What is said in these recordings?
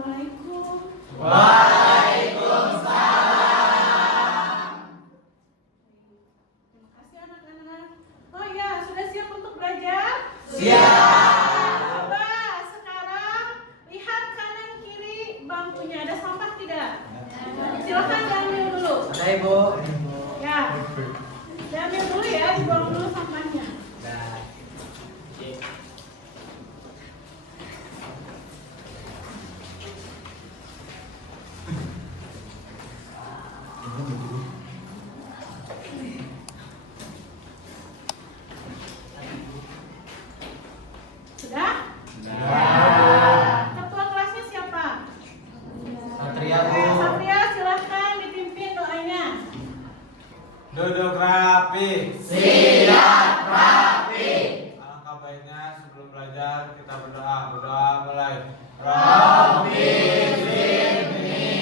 Assalamualaikum. Waalaikumsalam. Terima kasih anak-anak. Oh ya, sudah siap untuk belajar? Siap. Coba sekarang lihat kanan kiri bangkunya, ada sampah tidak? Silakan diambil dulu. Ada Ibu. Ya, diambil dulu ya, dibuang dulu sampahnya. Sudah? Ketua kelasnya siapa? Satria Oke, Bu. Satria silahkan dipimpin doanya. Duduk rapi. Siap rapi. Alangkah baiknya sebelum belajar kita berdoa. Berdoa mulai. Rabbi zidni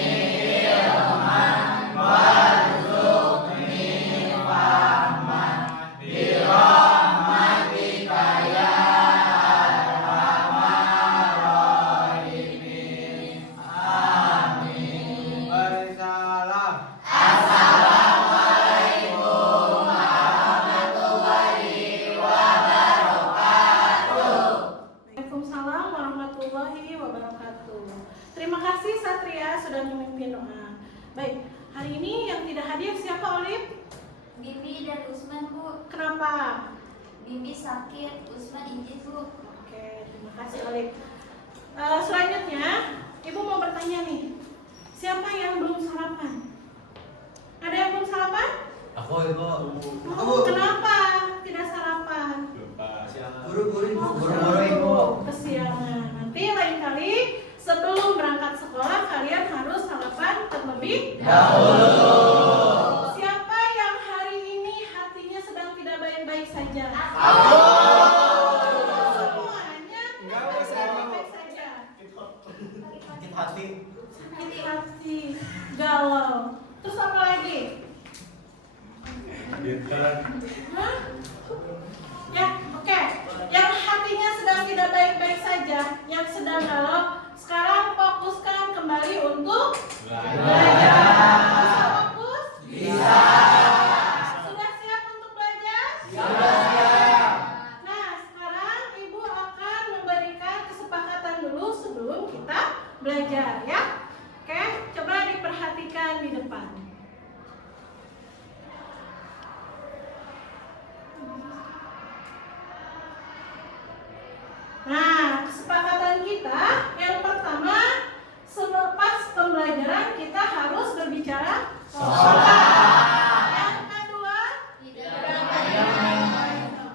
ilman warzuqni fahman birahmatika ya arhamar rahimin. Amin. Beri salam. Assalamualaikum warahmatullahi wabarakatuh. Waalaikumsalam warahmatullahi wabarakatuh. Terima kasih Satria sudah memimpin doa. Baik, hari ini yang tidak hadir siapa, Olip? Bibi dan Usman, Bu. Kenapa? Bibi sakit, Usman izin, Bu. Oke, terima kasih Olip. Selanjutnya, Ibu mau bertanya nih, siapa yang belum sarapan? Ada yang belum sarapan? Aku Ibu. Oh, kenapa tidak sarapan? Buru-buru Ibu. Kesiangan. Nanti lain kali sebelum berangkat sekolah kalian harus sarapan terlebih Dahulu. Siapa yang hari ini hatinya sedang tidak baik-baik saja? Aku. Semuanya Enggak, tidak saya mau. baik-baik saja. Sakit hati. Sakit hati, galau. Terus apa lagi? Hah? Ya, oke. Yang hatinya sedang tidak baik-baik saja, yang sedang galau, sekarang fokuskan kembali untuk belajar. Bisa fokus? Bisa. Sudah siap untuk belajar? Sudah siap. Nah, sekarang Ibu akan memberikan kesepakatan dulu sebelum kita belajar ya. Oke, coba diperhatikan di depan. Nah, kesepakatan kita yang pertama, selepas pembelajaran kita harus berbicara sopan. Yang kedua,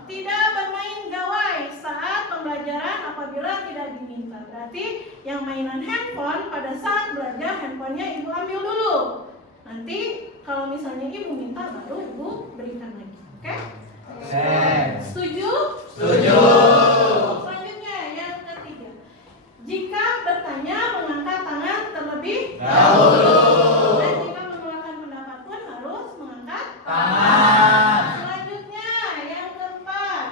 tidak bermain gawai saat pembelajaran apabila tidak diminta. Berarti yang mainan handphone pada saat belajar handphonenya Ibu ambil dulu. Nanti kalau misalnya Ibu minta baru Ibu berikan lagi. Oke? Setuju? Setuju. Selanjutnya yang ketiga, jika bertanya mengangkat tangan terlebih Dahulu. dan jika mengeluarkan pendapat pun harus mengangkat Tangan. Selanjutnya yang keempat,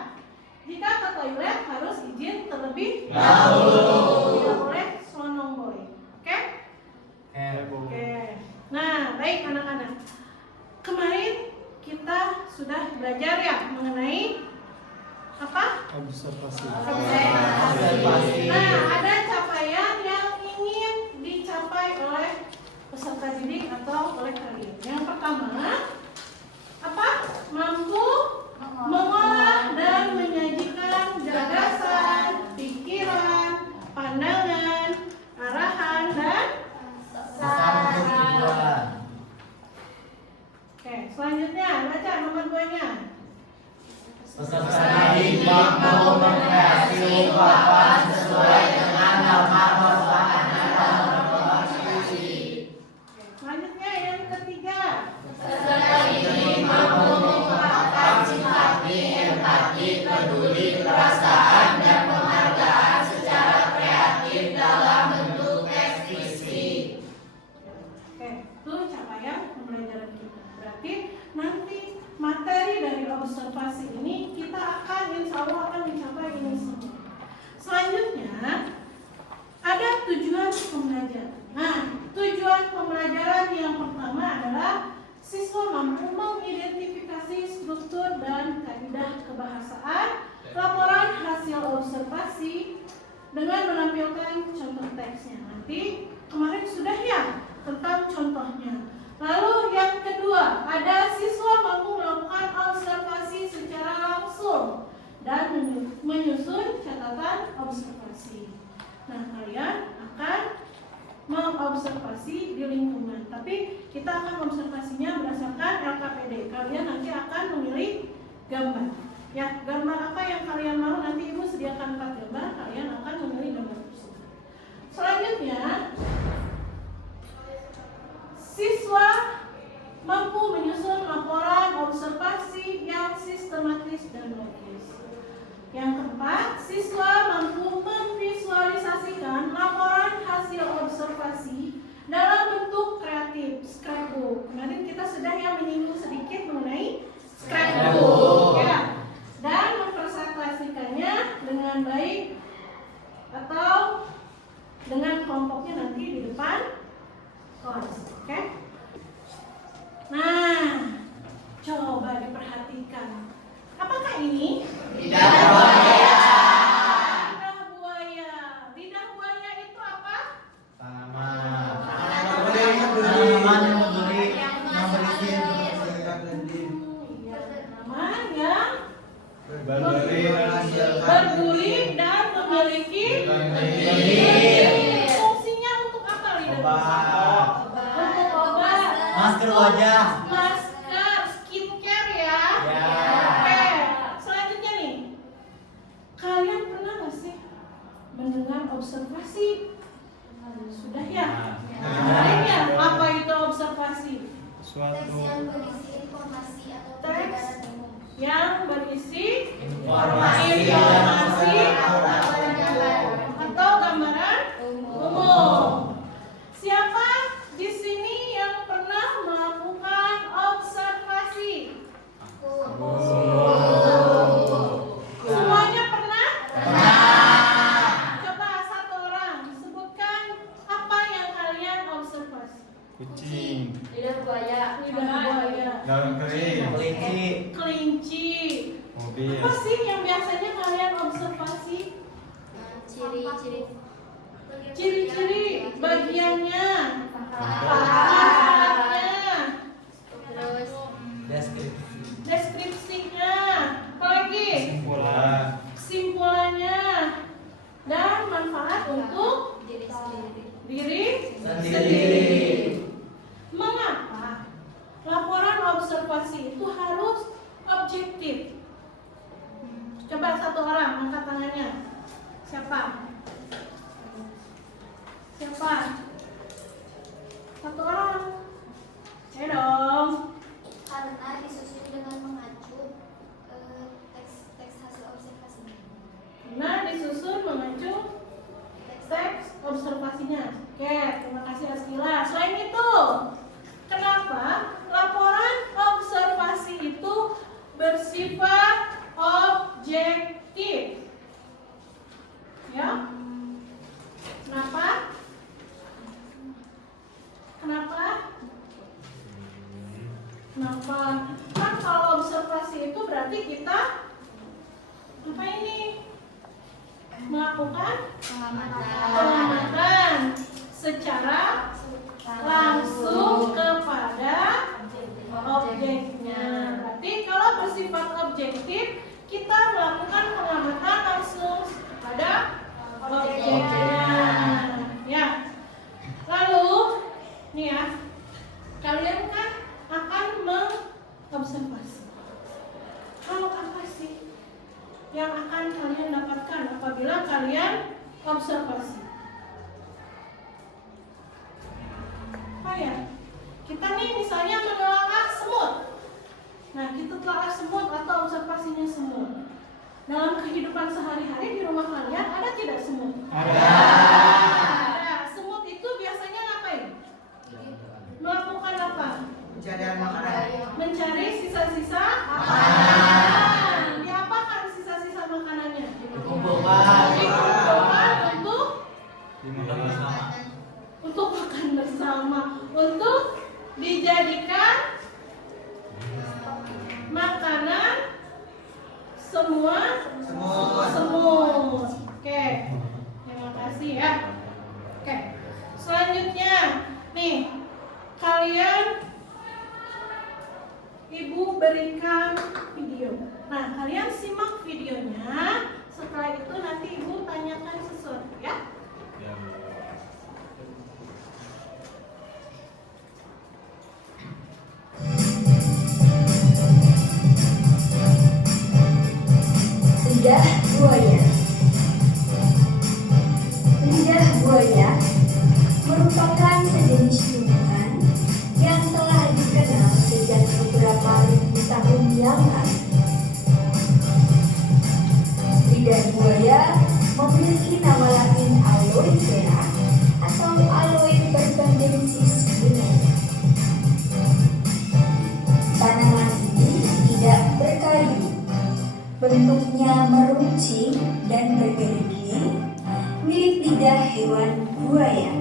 jika ke toilet harus izin terlebih Dahulu. Tidak boleh selonong-boy. Oke? Oke. Nah, baik anak-anak. Kemarin kita sudah belajar ya mengenai apa? Observasi. Nah, ada capaian yang ingin dicapai oleh peserta didik atau oleh kalian. Yang pertama, apa? Mampu mengolah dan menyajikan gagasan, pikiran, siswa mampu mengidentifikasi struktur dan kaidah kebahasaan laporan hasil observasi dengan menampilkan contoh teksnya. Nanti kemarin sudah ya tentang contohnya. Lalu yang kedua, ada siswa mampu melakukan observasi secara langsung dan menyusun catatan observasi. Nah, kalian akan mengobservasi di lingkungan. Tapi kita akan observasinya berdasarkan LKPD. Kalian nanti akan memilih gambar. Ya, gambar apa yang kalian mau, nanti Ibu sediakan 4 gambar, kalian akan memilih gambar tersebut. Selanjutnya, siswa mampu menyusun laporan observasi yang sistematis dan logis. Yang keempat, siswa mampu memvisualisasikan laporan hasil observasi dalam bentuk kreatif, scrapbook. Kemarin kita sudah menyinggung sedikit mengenai scrapbook, ya. Dan mempresentasikannya dengan baik atau dengan kelompoknya nanti di depan kelas, oke? Nah, coba diperhatikan. Apakah ini? Lidah buaya. Lidah buaya. Lidah buaya itu apa? Tanaman. Tanaman yang memberi Iya, tanaman yang berduri dan memiliki fungsinya untuk apa lidah buaya? Untuk obat. Masker wajah. Masker, skincare ya. Ya. Oke, selanjutnya nih. Kalian pernah nggak sih mendengar observasi? Sudah ya? Kemarin ya, apa itu observasi? Teks yang berisi informasi atau Teks gambaran umum. yang berisi Informasi atau gambaran umum. Siapa di sini yang pernah melakukan observasi? Semuanya pernah? Coba satu orang sebutkan apa yang kalian observasi. Kucing. Lidah buaya. Lidah buaya, Daun kering. Kelinci. kelinci. Mobil. Apa sih yang biasanya kalian observasi? Ciri-ciri. Ciri-ciri bagiannya, Pahanya. warnanya, Terus deskripsinya, apalagi Simpulan. kesimpulannya, dan manfaat untuk diri sendiri. diri Sendiri. sendiri. Mengapa laporan observasi itu harus objektif? Coba satu orang angkat tangannya. Siapa? Siapa? Satu orang. Ayo dong. Karena disusun dengan mengacu teks hasil observasinya. Nah, disusun mengacu teks observasinya. Oke, terima kasih Askila. Selain itu, kenapa laporan observasi itu bersifat objektif? Ya? Kenapa? Kenapa? Kenapa? Kan kalau observasi itu berarti kita apa ini? Melakukan pengamatan secara langsung kepada objeknya. Berarti kalau bersifat objektif, kita melakukan pengamatan langsung kepada objeknya. Ya. Lalu, nih ya, kalian kan akan mengobservasi. Hal apa sih yang akan kalian dapatkan apabila kalian observasi? Apa ya? Kita nih misalnya menelaah semut. Nah, kita telah semut atau observasinya semut. Dalam kehidupan sehari-hari di rumah kalian ada tidak semut? Ada. Semut itu biasanya ngapain? Melakukan apa? Pencarian makanan. Mencari sisa-sisa makanan. Diapakan sisa-sisa makanannya? Dikumpulkan. Dikumpulkan Dimakan bersama. untuk makan bersama, untuk dijadikan Nih, kalian Ibu berikan video. Nah, kalian simak videonya. Setelah itu nanti Ibu tanyakan sesuatu ya. Lidah buaya. Lidah buaya merupakan sejenis tumbuhan yang telah dikenal sejak beberapa ribu tahun yang lalu. Lidah buaya memiliki nama latin aloe vera atau aloe berbendensis bulan. Tanaman ini tidak berkayu, bentuknya meruncing dan bergerigi, mirip lidah hewan buaya.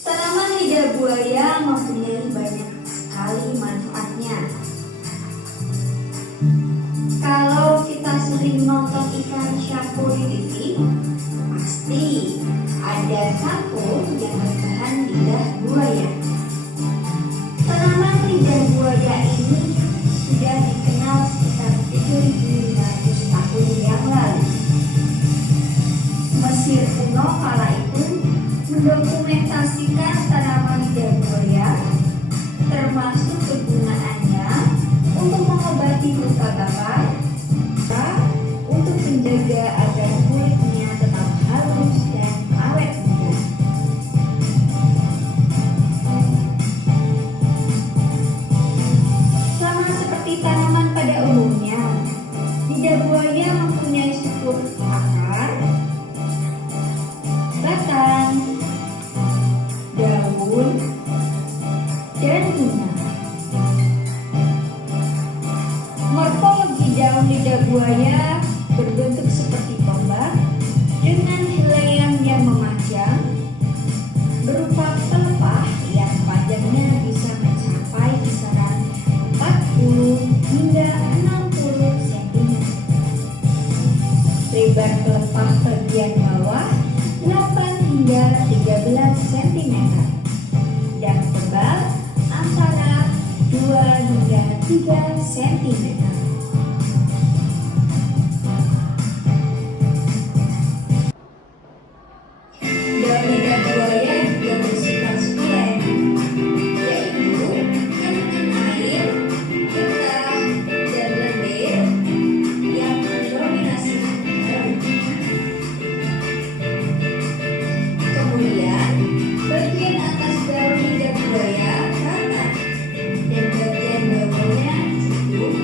Tanaman lidah buaya mempunyai banyak sekali manfaatnya. Kalau kita sering nonton iklan shampoo di TV, pasti ada shampoo yang berbahan lidah buaya. Tanaman lidah buaya ini sudah dikenal sekitar 7.500 tahun yang lalu. Mesir kuno kala itu mendokumentasikan tanaman lidah buaya, termasuk kegunaannya untuk mengobati luka bakar, untuk menjaga agar kulitnya tetap halus dan awet muda. Sama seperti tanaman pada umumnya, lidah buaya mempunyai struktur akar, batang, daun, dan bunga. Morfologi daun lidah buaya berbentuk seperti tombak dengan helaian yang memanjang, berupa pelepah yang panjangnya bisa mencapai kisaran 40 hingga 60 cm. Lebar pelepah bagian bawah 8 hingga 13 cm dan tebal antara 2 hingga 3 cm. Daun lidah buaya juga bersifat sukulen, yaitu kandungan air, getah, dan lendir yang mendominasi daun. Kemudian, bagian atas daun lidah buaya rata dan bagian bawahnya cukup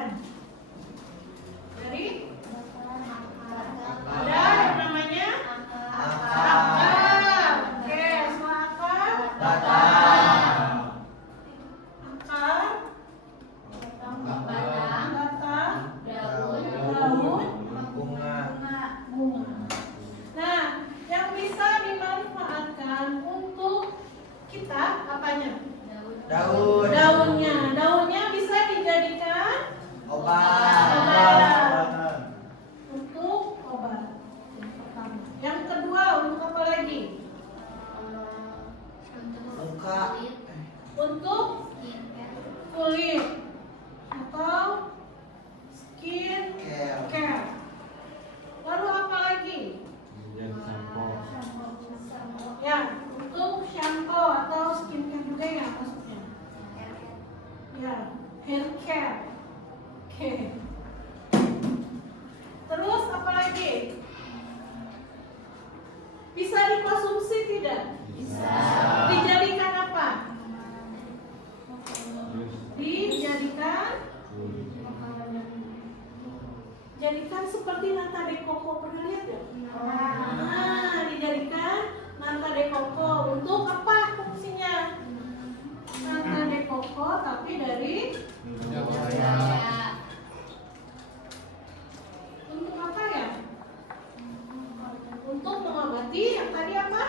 dijadikan. Dari ada yang namanya akar. Oke, setelah akar, batang, daun, bunga. Nah, yang bisa dimanfaatkan untuk kita apanya? Daunnya bisa dijadikan obat. Untuk obat. Yang kedua untuk apa lagi? Untuk kulit atau skin care. Lalu apa lagi? Ya, untuk shampoo atau skin care juga ya maksudnya. Ya, hair care. Oke. Terus apa lagi? Bisa dikonsumsi tidak? Bisa. Dijadikan apa? Dijadikan seperti nata de coco, pernah lihat ya? Nah, dijadikan nata de coco. Untuk apa fungsinya? Nata de coco tapi dari untuk apa ya? Untuk mengobati yang tadi apa?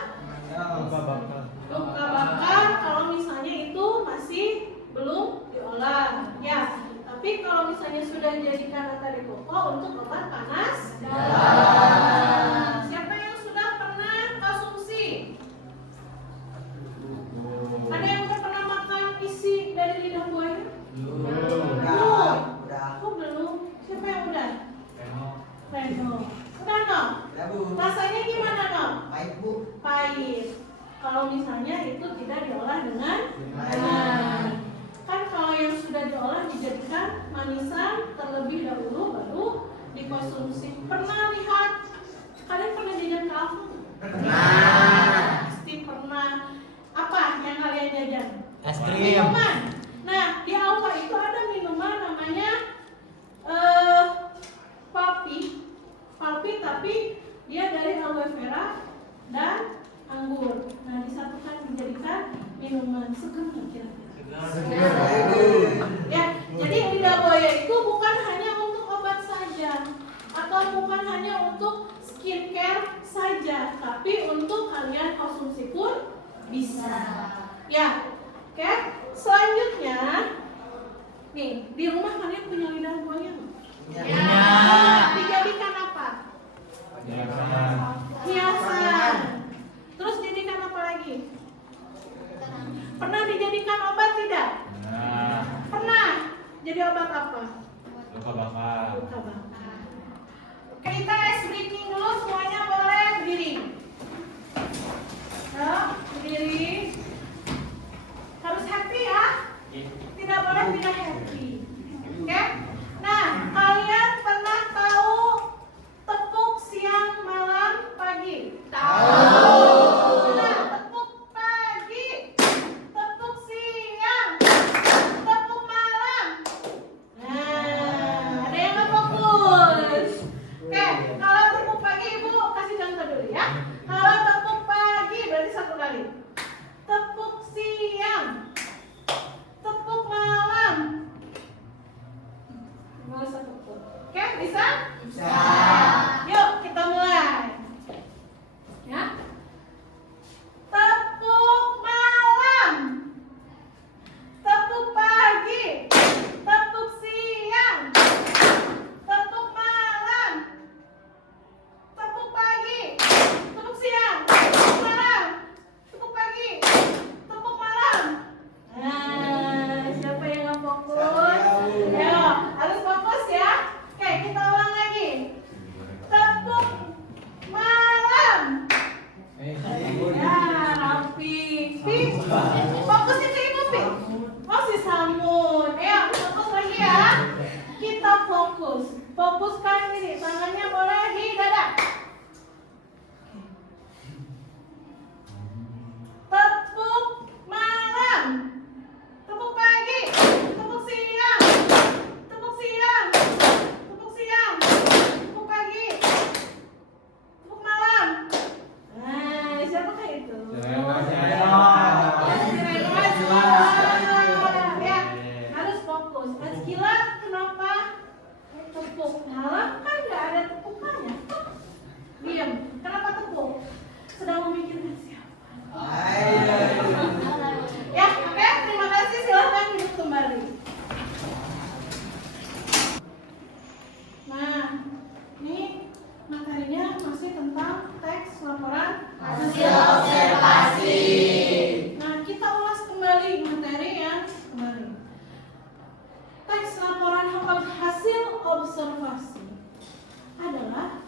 Luka bakar kalau misalnya itu masih belum diolah ya. Tapi kalau misalnya sudah dijadikan nata de coco untuk obat panas dalam. Siapa yang sudah pernah konsumsi? Ada yang udah pernah makan isi dari lidah buaya? Belum. Kok belum? Siapa yang udah? Reno. Udah no? Rasanya gimana no? Pahit. Kalau misalnya itu tidak diolah dengan benar. Kan kalau yang sudah diolah dijadikan manisan terlebih dahulu baru dikonsumsi. Pernah lihat? Kalian pernah jajan kalkun? Pasti pernah. Apa yang kalian jajan? Es krim. Minuman. Nah, di awal itu ada minuman namanya pulpy tapi dia dari aloe vera dan anggur. Nah, disatukan dijadikan minuman segar kira-kira. Ya, jadi lidah buaya itu bukan hanya untuk obat saja atau bukan hanya untuk skincare saja, tapi untuk kalian konsumsi pun bisa. Ya, oke. Selanjutnya, nih di rumah kalian punya lidah buaya? Dijadikan apa? Hiasan. Terus dijadikan apa lagi? Pernah dijadikan obat tidak? Pernah. Jadi obat apa? Luka bakar. Luka bakar. Oke, kita ice breaking dulu, semuanya boleh berdiri. Ya, berdiri. Harus happy ya. Tidak boleh tidak happy. Oke? Nah, kalian pernah tahu tepuk siang, malam, pagi? Tahu. Nah, tepuk pagi, tepuk siang, tepuk malam. Nah, ada yang nggak fokus. Oke, kalau tepuk pagi ibu kasih contoh dulu ya. Kalau tepuk pagi berarti satu kali. Tepuk siang, tepuk malam. Nggak usah tepuk. Oke, bisa? Bisa. Yuk kita mulai. Ya. Tepuk malam, tepuk pagi, tepuk siang, tepuk malam, tepuk pagi, tepuk siang, tepuk malam, tepuk pagi, tepuk malam. Nah, siapa yang nggak fokus? Ayo, harus fokus ya. Oke, kita ulang lagi. Tepuk malam. Ya, rapi. Pi, fokusnya ke ibu, Pi. Oh, si Samun. Ayo, fokus lagi ya. Kita fokus. Fokuskan diri. Tangannya boleh di dada. Tepuk malam. Tepuk pagi. Tepuk siang. Azkila, kenapa tepuk? Malah kan nggak ada tepukannya. Diam. Kenapa tepuk? Sedang memikirkan siapa? Ya, oke. Terima kasih. Silahkan duduk kembali. Nah, ini materinya masih tentang teks laporan Hasil observasi. Nah, kita ulas kembali materi yang kemarin. Teks laporan hasil observasi adalah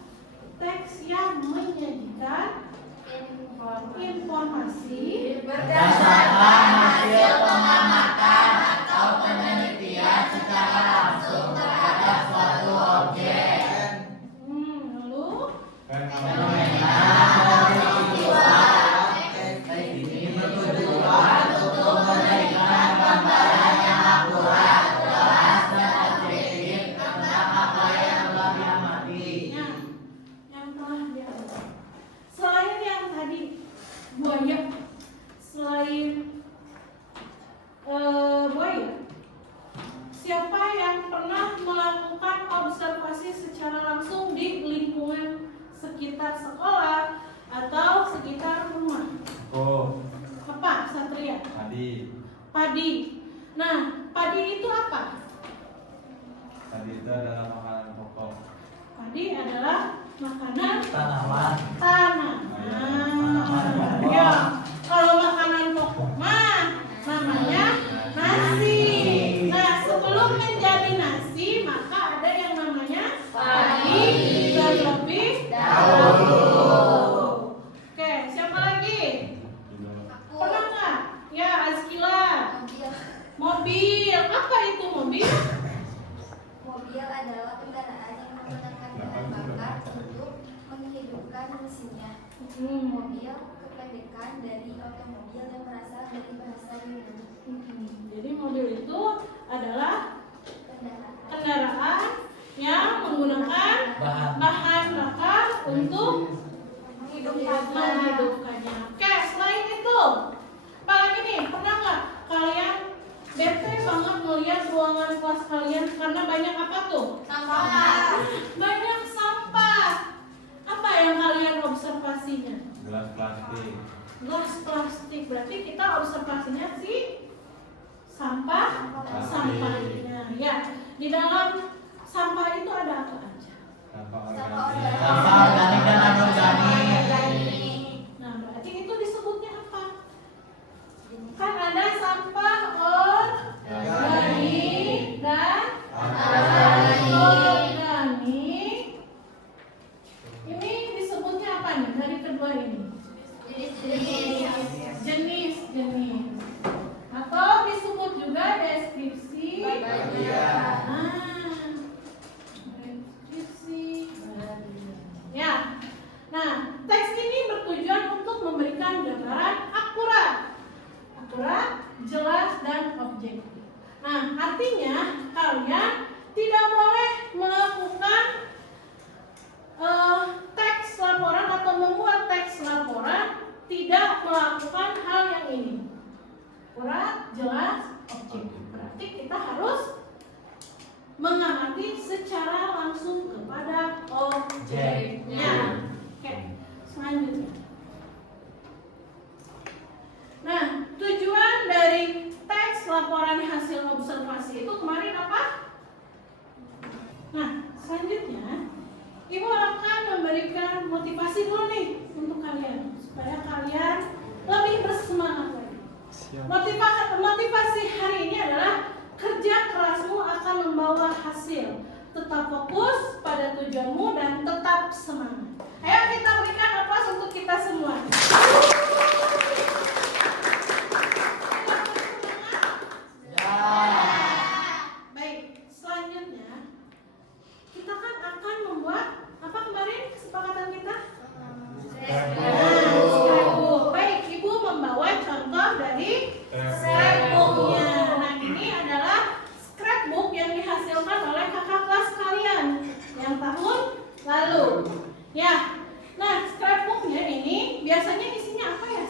teks yang menyajikan informasi Berdasarkan hasil pengamatan atau penelitian secara langsung terhadap suatu objek. lalu Fenomena dari peristiwa ini bertujuan untuk memberikan gambaran yang akurat, jelas, dan objektif tentang apa yang telah diamati. yang telah diamati. Selain yang tadi buaya, selain buaya, siapa yang pernah melakukan observasi secara langsung di lingkungan sekitar sekolah atau sekitar rumah? Oh, Apa, Satria? tadi Nah, padi itu apa? itu adalah makanan pokok. Padi adalah makanan Tanaman. tanah. Ya, kalau makanan pokok mah namanya nasi. Nah, sebelum menjadi nasi, maka ada yang namanya padi terlebih dahulu. Oke, siapa lagi? Pernah nggak? Ya, Azkila. Mobil. Apa itu mobil? Mobil adalah kendaraan yang menggunakan bahan bakar untuk menghidupkan mesinnya. Mobil kependekan dari otomobil yang berasal dari bahasa Yunani. Jadi mobil itu adalah Kendaraan kendaraan yang menggunakan bahan bakar untuk menghidupkannya. Oke, selain itu, apalagi nih, pernah nggak kalian bete banget melihat ruangan kelas kalian karena banyak apa tuh? Sampah. Banyak sampah. Apa yang kalian observasinya? Gelas plastik. Gelas plastik. Berarti kita observasinya sih sampahnya. Ya, di dalam sampah itu ada apa aja? Sampah Sampah organik. Sampah organik dan anorganik. Nah, berarti itu disebutnya apa? Kan ada sampah organik dan anorganik. Ini disebutnya apa nih dari kedua ini? Jenis. Atau disebut juga deskripsi deskripsi bagian. Ya. Nah, teks ini bertujuan untuk memberikan gambaran akurat, jelas, dan objektif. Nah, artinya kalian tidak boleh melakukan teks laporan atau membuat teks laporan tidak melakukan hal yang ini. Akurat, jelas, objektif. Berarti kita harus mengamati secara langsung kepada objeknya. Oke, selanjutnya. Nah, tujuan dari teks laporan hasil observasi itu kemarin apa? Nah, selanjutnya Ibu akan memberikan motivasi dulu nih untuk kalian supaya kalian lebih bersemangat lagi. Motivasi hari ini adalah kerja kerasmu akan membawa hasil. Tetap fokus pada tujuanmu dan tetap semangat. Ayo kita berikan aplaus untuk kita semua. Baik, selanjutnya kita kan akan membuat apa kemarin kesepakatan kita? Scrapbook. Baik, Ibu membawa contoh dari scrapbooknya. Nah, ini adalah scrapbook yang dihasilkan oleh kakak kelas kalian yang tahun lalu. Ya, nah scrapbooknya ini biasanya isinya apa ya?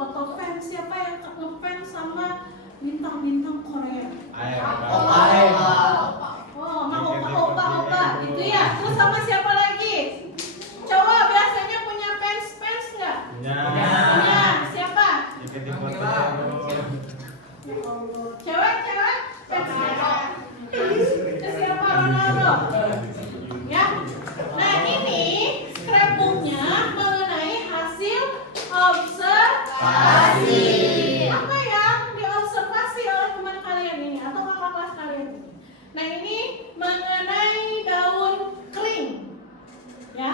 foto fans. Siapa yang ngefans sama bintang-bintang Korea? Ayo. Oh, sama opa gitu ya. Terus sama siapa lagi? Cowok biasanya punya fans nggak? Punya. Siapa? Ikuti foto. Cewek fans nggak? Siapa? Ronaldo. Ya. Nah ini scrapbooknya mengenai hasil observasi. Apa yang diobservasi oleh teman kalian ini atau kakak kelas kalian ini? Nah ini mengenai daun kering, ya.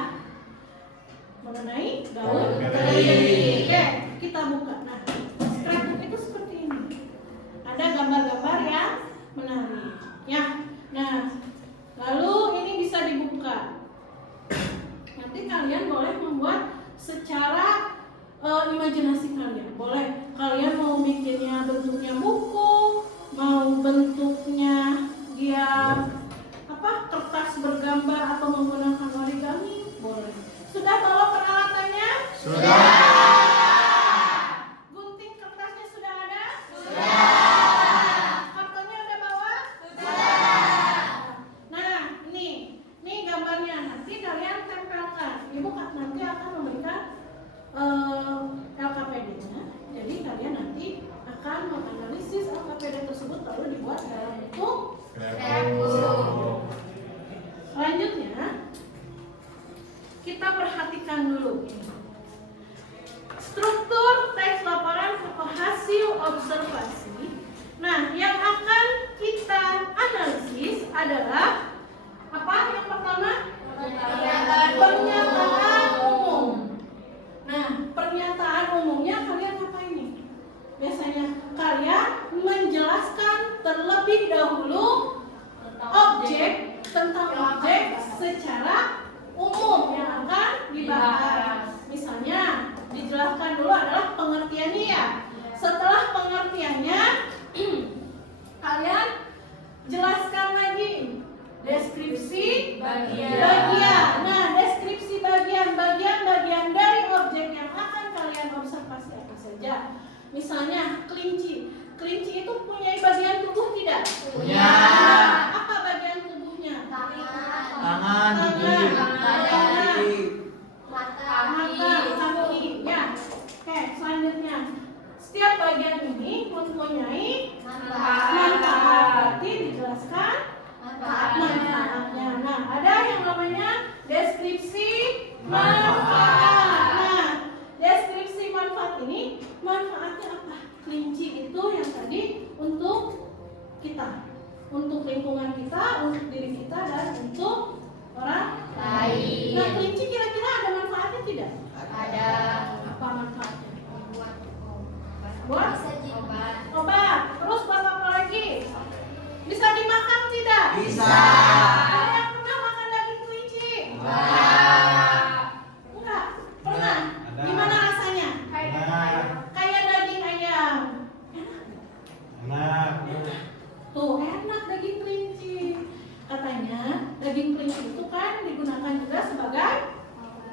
Mengenai daun kering. Oke, kita buka. Nah, scrapbook itu seperti ini. Ada gambar-gambar yang menarik, ya. Nah, lalu ini bisa dibuka. Nanti kalian boleh membuat secara imajinasi kalian. Boleh kalian mau bikinnya bentuknya buku, mau bentuknya dia kertas bergambar atau menggunakan origami, boleh. Sudah bawa peralatannya? Sudah. Gunting kertasnya sudah ada? Sudah. Kartonnya udah bawa? Sudah. Nah, ini gambarnya. Nanti kalian tempelkan. Ibu nanti akan memberikan LKPD-nya. Jadi kalian nanti akan menganalisis LKPD tersebut lalu dibuat dalam bentuk scrapbook. Selanjutnya kita perhatikan dulu ini. Struktur teks laporan hasil observasi. Nah, yang akan kita analisis adalah apa? Yang pertama, pernyataan umum. Nah, pernyataan umumnya kalian apa ini? Biasanya kalian menjelaskan terlebih dahulu tentang objek secara umum yang akan dibahas. Misalnya dijelaskan dulu adalah pengertiannya ya. Setelah pengertiannya kalian jelaskan lagi deskripsi bagian. Nah, deskripsi bagian dari objek yang akan kalian observasi apa saja. Misalnya kelinci. Kelinci itu punya bagian tubuh tidak? Punya. Apa bagian tubuhnya? Tangan, gigi, mata, kaki. Ya. Oke, selanjutnya. Setiap bagian ini mempunyai manfaat. Berarti dijelaskan manfaatnya. Nah, ada yang namanya deskripsi manfaat. Nah, deskripsi manfaat ini manfaatnya apa? Kelinci itu yang tadi untuk kita, untuk lingkungan kita, untuk diri kita, dan untuk orang lain. Nah, kelinci kira-kira ada manfaatnya tidak? Ada. Apa manfaatnya? Buat Obat. Terus buat apa lagi? Bisa dimakan tidak? Bisa. Ada yang pernah makan daging kelinci? Enggak. Pernah? Ada. Gimana rasanya? Kayak daging ayam. Enak. Tuh, enak daging kelinci. Katanya daging kelinci itu kan digunakan juga sebagai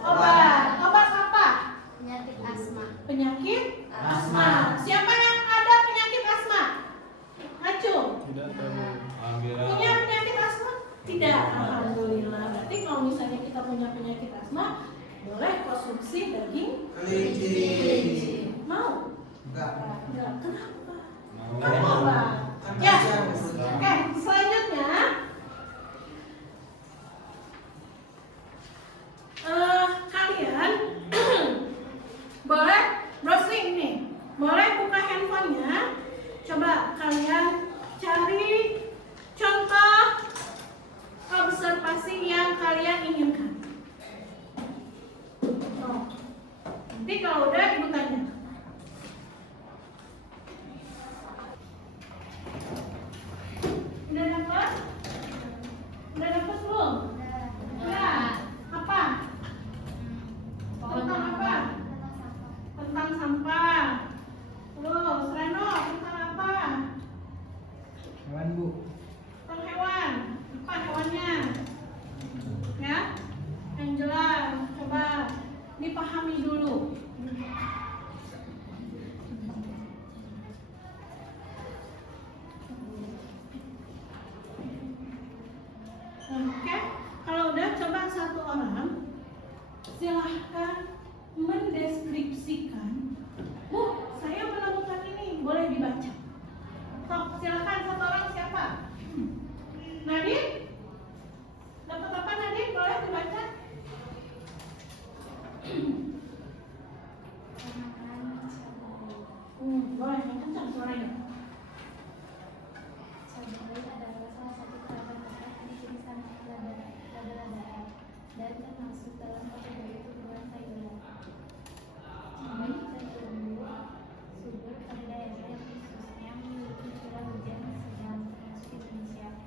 obat. Obat apa? penyakit asma. Penyakit Asma. Siapa yang ada penyakit asma? Acung. Tidak tahu. Alhamdulillah. Punya penyakit asma? Tidak. Alhamdulillah. Berarti kalau misalnya kita punya penyakit asma, boleh konsumsi daging kelinci. Mau? Enggak. Enggak. Kenapa? Mau. Kenapa? Ya. Oke, selanjutnya kalian boleh browsing nih. Boleh buka handphonenya. Coba kalian cari contoh observasi yang kalian inginkan. Nanti kalau udah ibu tanya. Udah dapat? Udah dapat belum? Udah. Apa? Tentang apa? Tentang sampah. Terus Reno tentang apa? Hewan, Bu. Tentang hewan. Apa hewannya? Ya? Angela, coba dipahami dulu. boleh yang kencang suaranya. Cabai adalah salah satu kerabat dekat di irisan lada-ladaan dan termasuk dalam kategori tumbuhan sayuran. Cabai cenderung subur pada daerah yang khususnya memiliki curah hujan sedang termasuk Indonesia.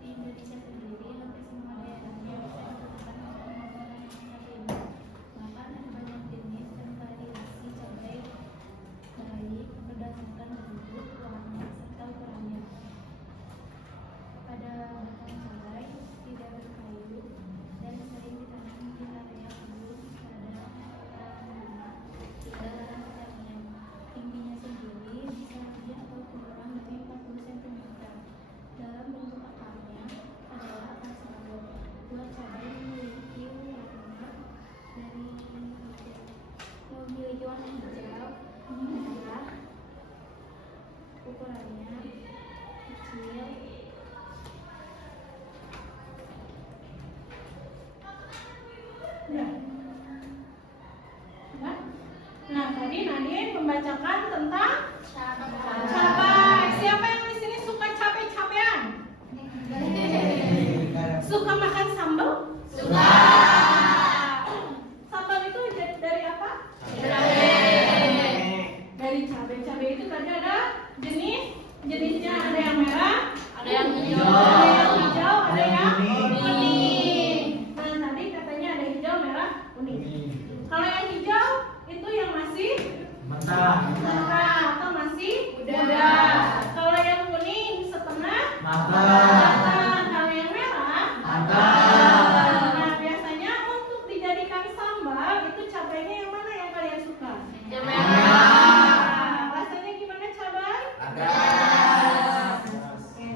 Di Indonesia sendiri, hampir semua daerahnya bisa ditentukan untuk menggunakan seperti ini. Maka ada banyak jenis dan variasi cabai baik berdasarkan bentuk, warna, serta ukurannya. Pada batang cabai tidak berkayu dan sering ditanam di area kebun pada tanah hingga lahan pertanian. Tingginya sendiri bisa lebih atau kurang dari 40 cm. Dalam bentuk akarnya adalah akar serabut. Buah cabai memiliki warna hijau, merah, ukurannya kecil. Ya. Ya. Nah, tadi Nadine membacakan tentang cabai. Siapa yang di sini suka cabai-cabean? Suka makan sambal? Suka. Sambal itu dari apa? Dari cabai. Cabai itu tadi ada jenisnya, ada yang merah, ada yang hijau, ada yang kuning. Nah, tadi katanya ada hijau, merah, kuning. Kalau yang hijau itu yang masih Mentah. atau masih muda. Kalau yang kuning setengah Matang. Kalau yang merah Matang. Nah, biasanya untuk dijadikan sambal itu cabainya yang mana yang kalian suka? Yang merah. Rasanya gimana cabai? Ada. Oke.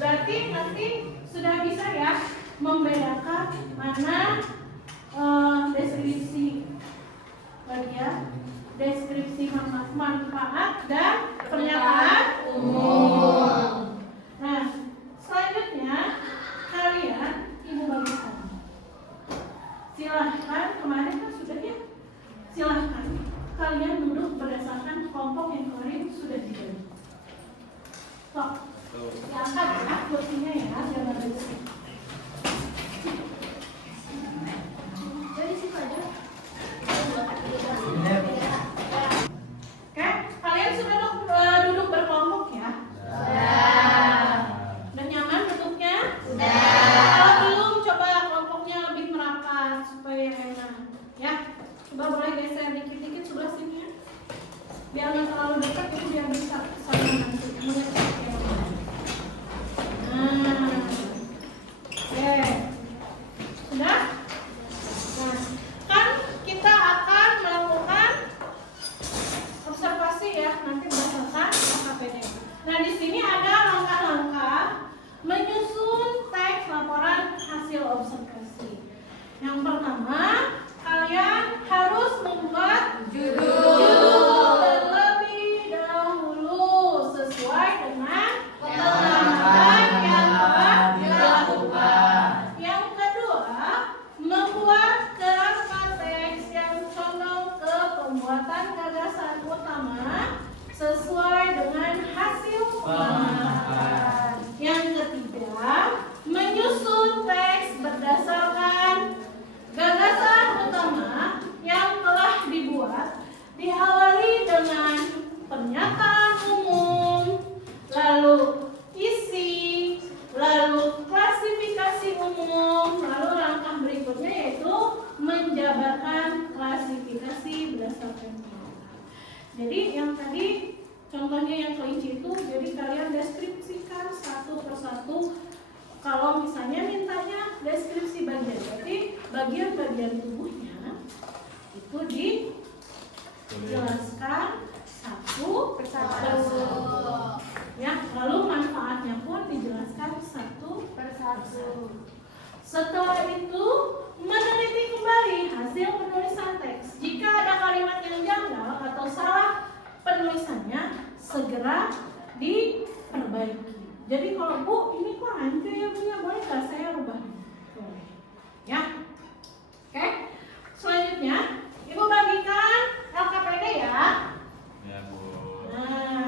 Berarti nanti sudah bisa ya membedakan mana deskripsi manfaat dan pernyataan umum. Nah, selanjutnya kalian ibu bagikan. Silahkan, kemarin kan sudah ya. Silahkan kalian duduk berdasarkan kelompok yang kemarin sudah dibagi. Sok, diangkat ya kursinya ya, jangan duduk. Jadi situ aja. Oke, kalian sudah duduk berkelompok ya? Udah nyaman duduknya? Kalau belum, coba kelompoknya lebih merapat supaya enak. Ya, coba boleh geser dikit-dikit sebelah sini ya. Biar nggak terlalu dekat, itu biar bisa saling nanti mengecek ya. Nah, oke, sudah? Nah, kan kita akan melakukan observasi ya nanti berdasarkan KPD. Nah, di sini ada langkah-langkah menyusun teks laporan hasil observasi. Yang pertama, kalian harus membuat judul terlebih dahulu sesuai dengan pengamatan yang telah dilakukan. Yang kedua, membuat kerangka teks yang condong ke pembuatan gagasan utama sesuai dengan hasil pengamatan. Yang ketiga, menyusun teks berdasarkan gagasan utama yang telah dibuat, diawali dengan pernyataan umum, lalu isi, lalu klasifikasi umum, lalu langkah berikutnya yaitu menjabarkan klasifikasi berdasarkan pengalaman. Jadi yang tadi contohnya yang kelinci itu, jadi kalian deskripsikan satu persatu. Kalau misalnya mintanya deskripsi bagian, berarti bagian-bagian tubuhnya itu dijelaskan satu persatu. Ya, lalu manfaatnya pun dijelaskan satu persatu. Setelah itu meneliti kembali hasil penulisan teks. Jika ada kalimat yang janggal atau salah penulisannya, segera diperbaiki. Jadi kalau Bu, ini kok hancur ya Bu, ya boleh nggak saya rubah? Boleh. Ya. Oke. Selanjutnya, Ibu bagikan LKPD ya. Ya, Bu. Nah,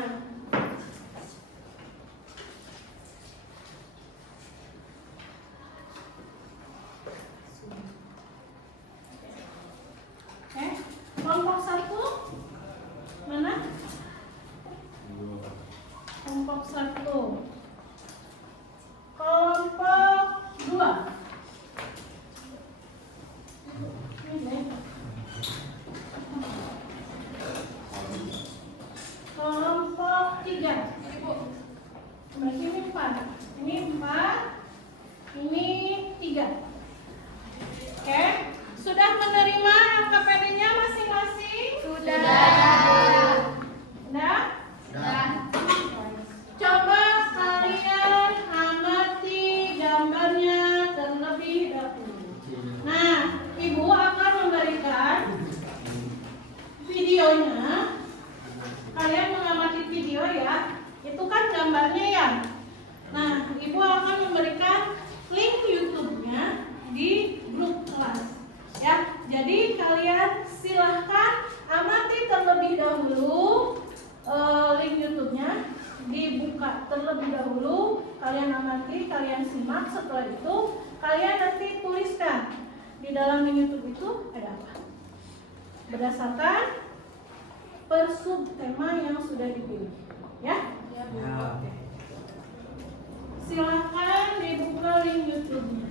dahulu link YouTube-nya, dibuka terlebih dahulu, kalian amati, kalian simak. Setelah itu kalian nanti tuliskan di dalam link YouTube itu ada apa berdasarkan per sub tema yang sudah dipilih, ya. Oke. Silakan dibuka link YouTube-nya.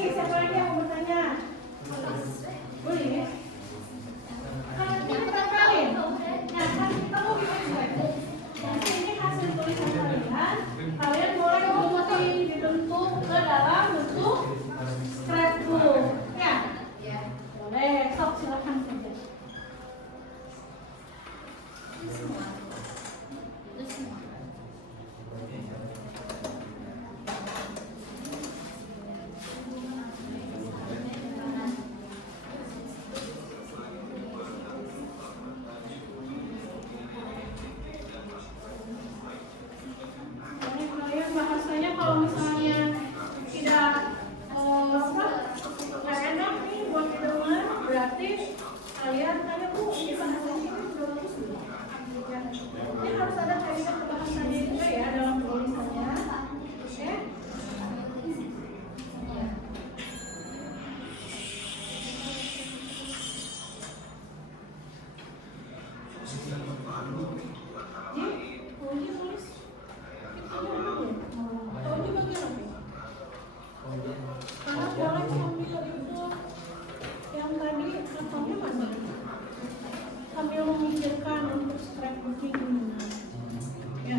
Siapa lagi yang mau bertanya? Boleh ya? Kan ini berapalin? Nah, kan kita mau bikin slide. Nanti ini hasil tulisan kalian. Kalian boleh dibentuk ke dalam bentuk scrapbook. Ya? Boleh. Sok, silakan saja. Bahasanya kalau misalnya tidak nggak enak nih buat didengar, berarti kalian tanya Bu, ini bahasanya ini sudah bagus belum? Ini harus ada kaidah kebahasannya juga ya dalam tulisannya, oke? Tulis. Karena boleh sambil itu yang tadi contohnya mana? Sambil memikirkan untuk scrapbooking gimana? Ya.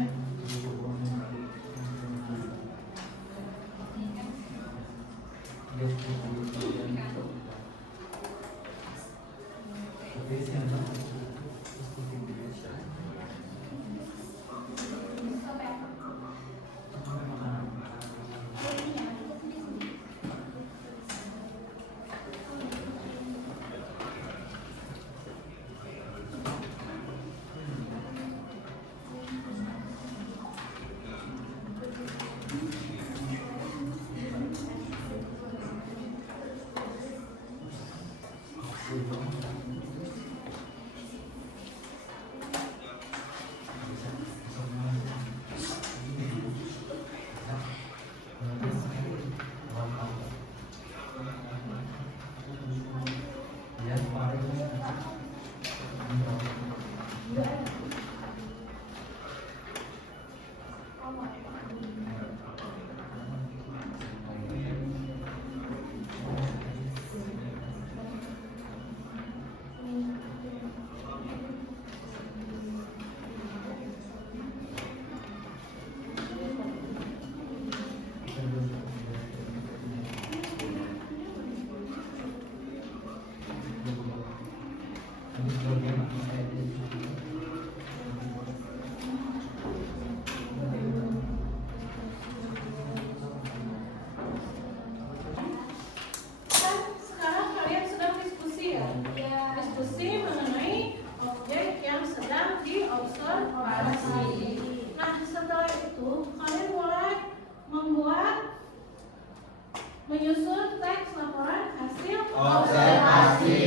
menyusun teks laporan hasil observasi.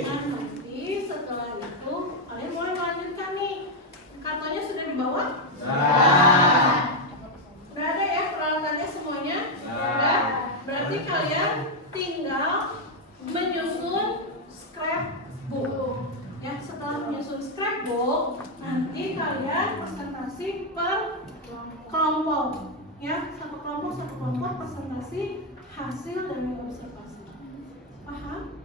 Nah, nanti setelah itu kalian mulai melanjutkan nih. Kartunya sudah dibawa? Sudah ada ya peralatannya semuanya? Sudah. Berarti kalian tinggal menyusun scrapbook. Ya, setelah menyusun scrapbook, nanti kalian presentasi per kelompok. Ya, satu kelompok presentasi hasil dari observasi. Paham?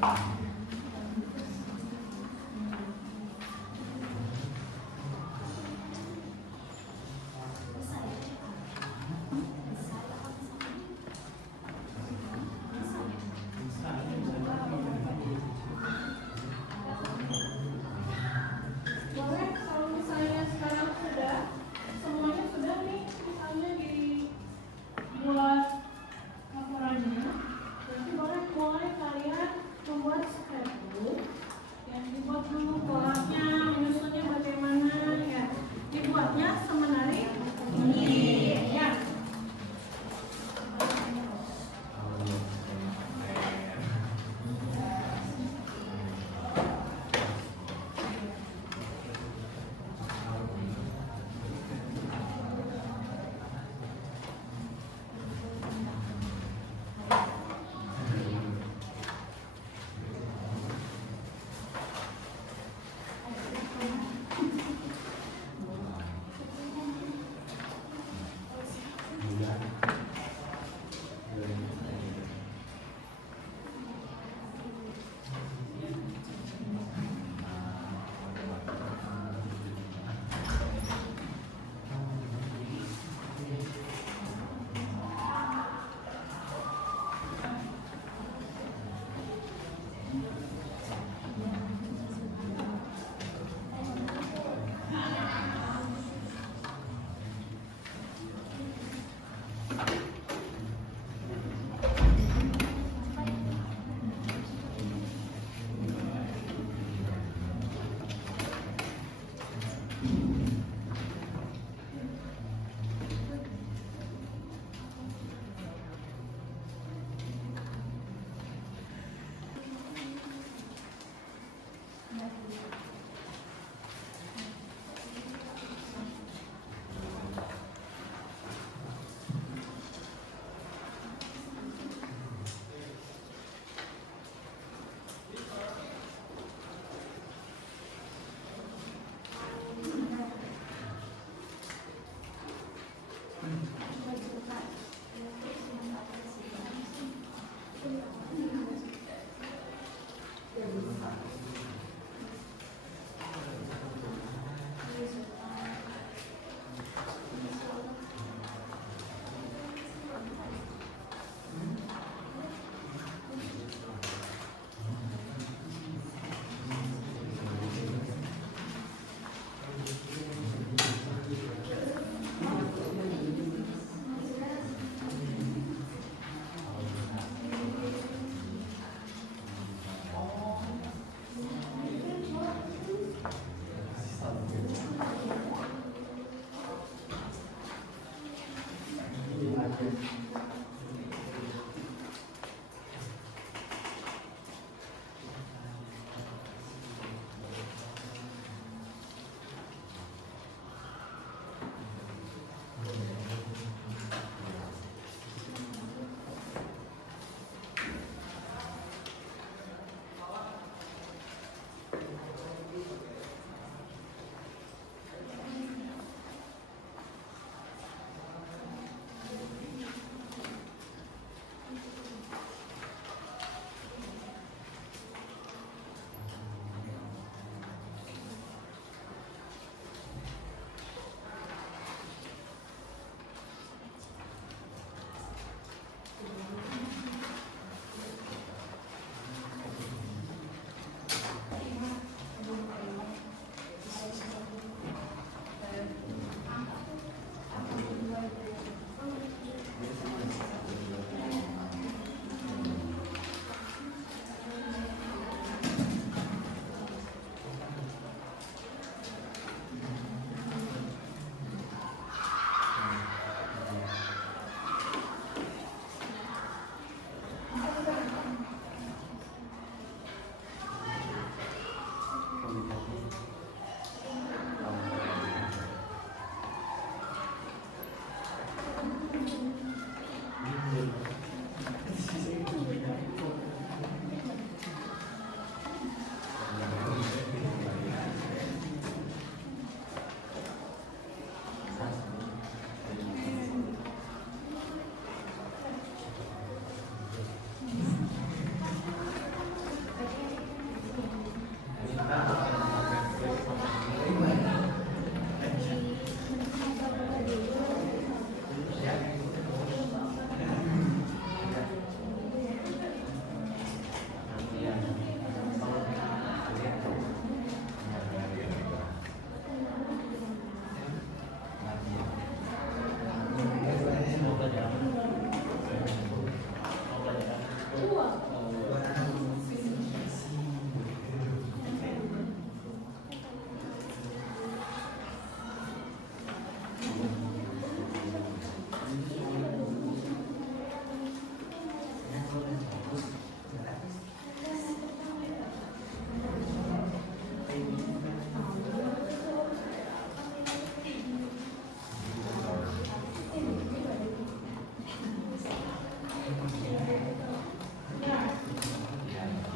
Boleh kalau misalnya sekarang sudah semuanya sudah nih misalnya dibuat laporannya, berarti boleh mulai kalian membuat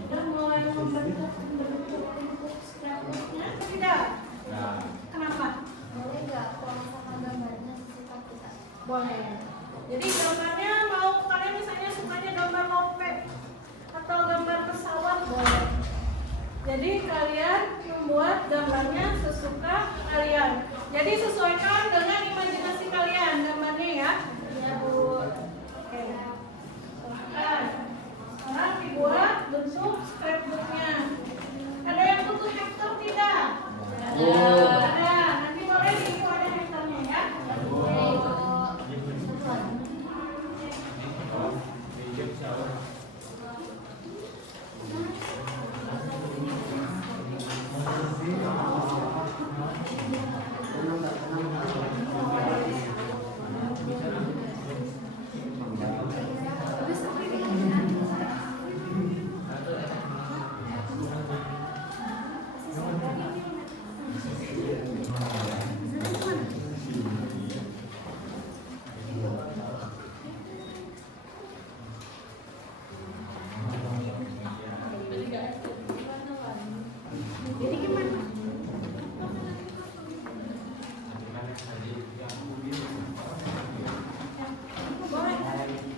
Sudah mulai membentuk scrapbooknya atau tidak? Nah, Kenapa? Boleh nggak kalau misalkan gambarnya sesuka kita? Boleh. Jadi gambarnya mau kalian misalnya sukanya gambar lopek atau gambar pesawat boleh. Jadi kalian membuat gambarnya sesuka kalian. Jadi sesuaikan dengan imajinasi kalian gambarnya ya. Iya Bu. Oke. Silahkan. Sekarang dibuat bentuk scrapbooknya. Ada yang butuh hektar tidak? Ada. Nanti boleh diiku ada hektarnya ya. Jadi gimana? Boleh.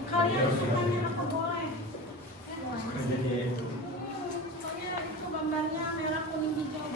Kalian sukanya apa boleh? Soalnya itu gambarnya merah kuning hijau.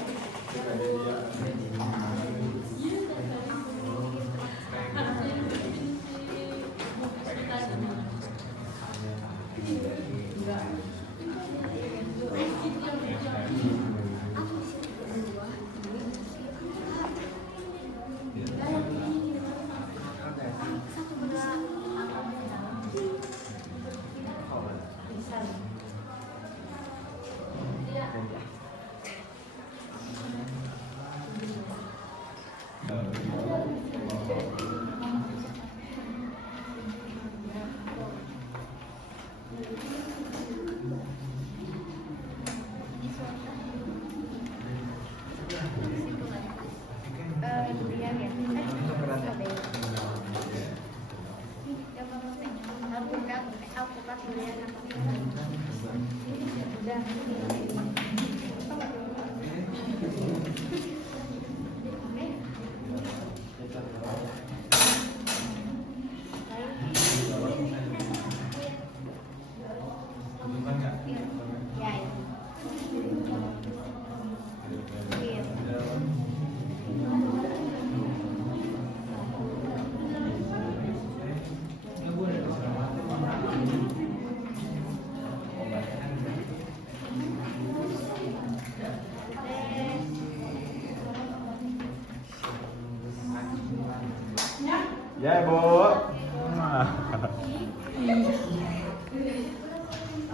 ya Bu.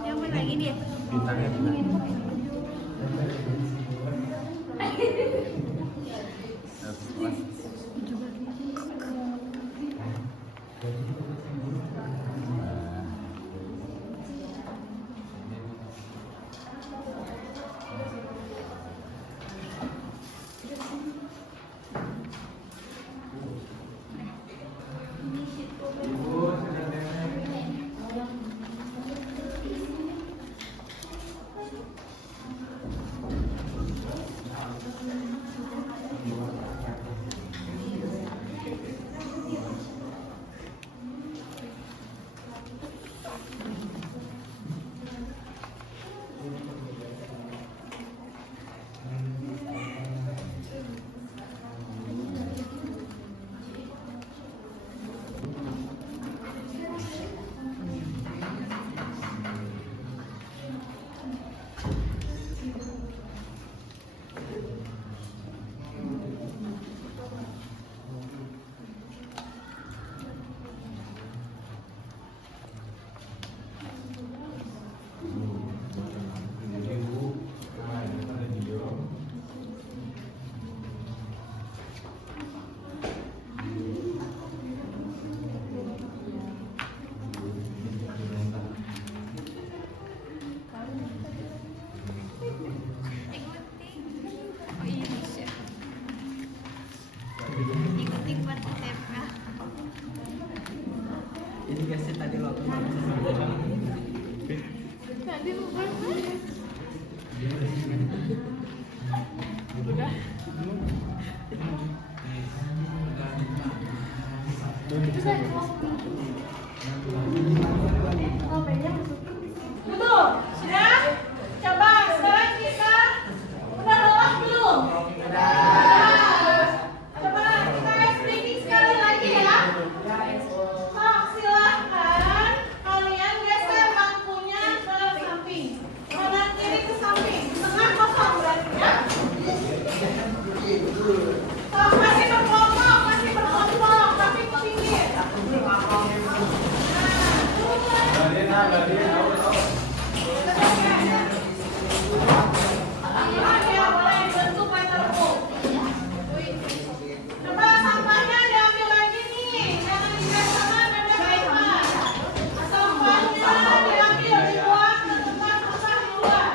Yang mana lagi dia? Bintangnya Ikutin buat stepnya. Ini guys tadi lo Tadi bukan. Udah. Betul, sudah? Coba sekarang kita udah lelah belum? Udah. Coba kita speaking sekali lagi ya. Silahkan kalian geser bangkunya ke samping, kanan kiri ke samping, tengah kosong berarti ya. Masih berkelompok, tapi ke pinggir. Coba sampahnya diambil lagi nih, jangan dibersihkan dan disimpan. Sampahnya diambil dibuang ke tempat sampah di luar.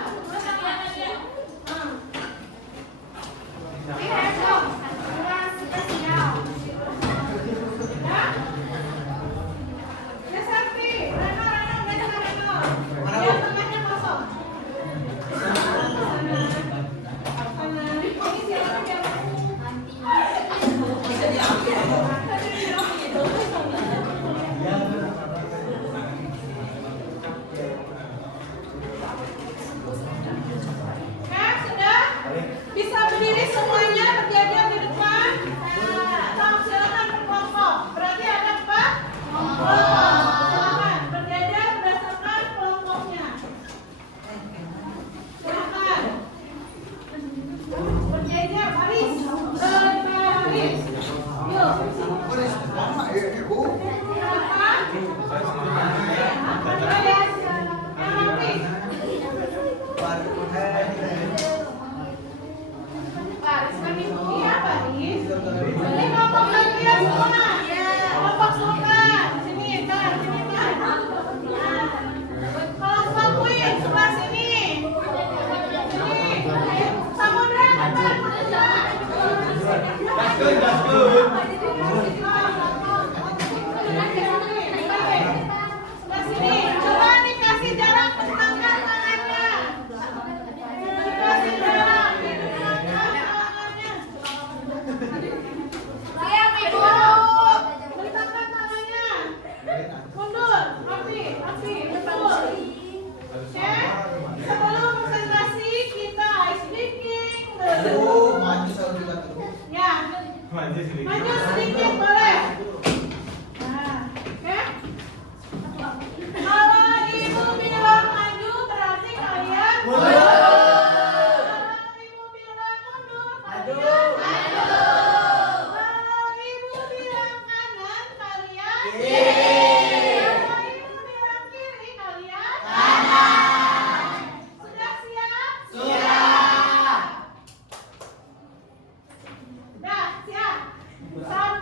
Geser Pi, Reno, geser Reno. Biar tengahnya kosong. Ini silakan biar sudah? Bisa berdiri semuanya berjajar di depan. Nah, silakan berkelompok. Berarti ada empat kelompok. Silakan berjajar berdasarkan kelompoknya. Silakan. Berjajar baris. Berbaris. Yuk. Silakan. Baris. Yang rapi. Baris kami iya baris. Ini kelompok bagian semua. Kelompok sultan. Sini kan, sini kan. Nah, kelompok Queen sebelah sini. Sini. Samudra depan. Sebelah sini. Coba dikasih jarak tentangkan tangannya. Dikasih jarak. Siap Ibu. Bentangkan tangannya. Mundur. Rapi. Betul. Oke. Sebelum presentasi kita ice breaking dulu. Ya. Maju sedikit boleh. Nah, oke. Kalau Ibu bilang maju berarti kalian Kalau Ibu bilang mundur kalian Kalau Ibu bilang kanan kalian Kalau Ibu bilang kiri kalian Sudah siap? Sudah siap. 1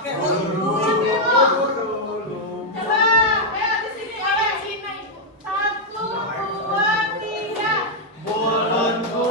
pakai Coba, ayo di sini, oleh Cina ibu. 1, 2, 3. Bulunku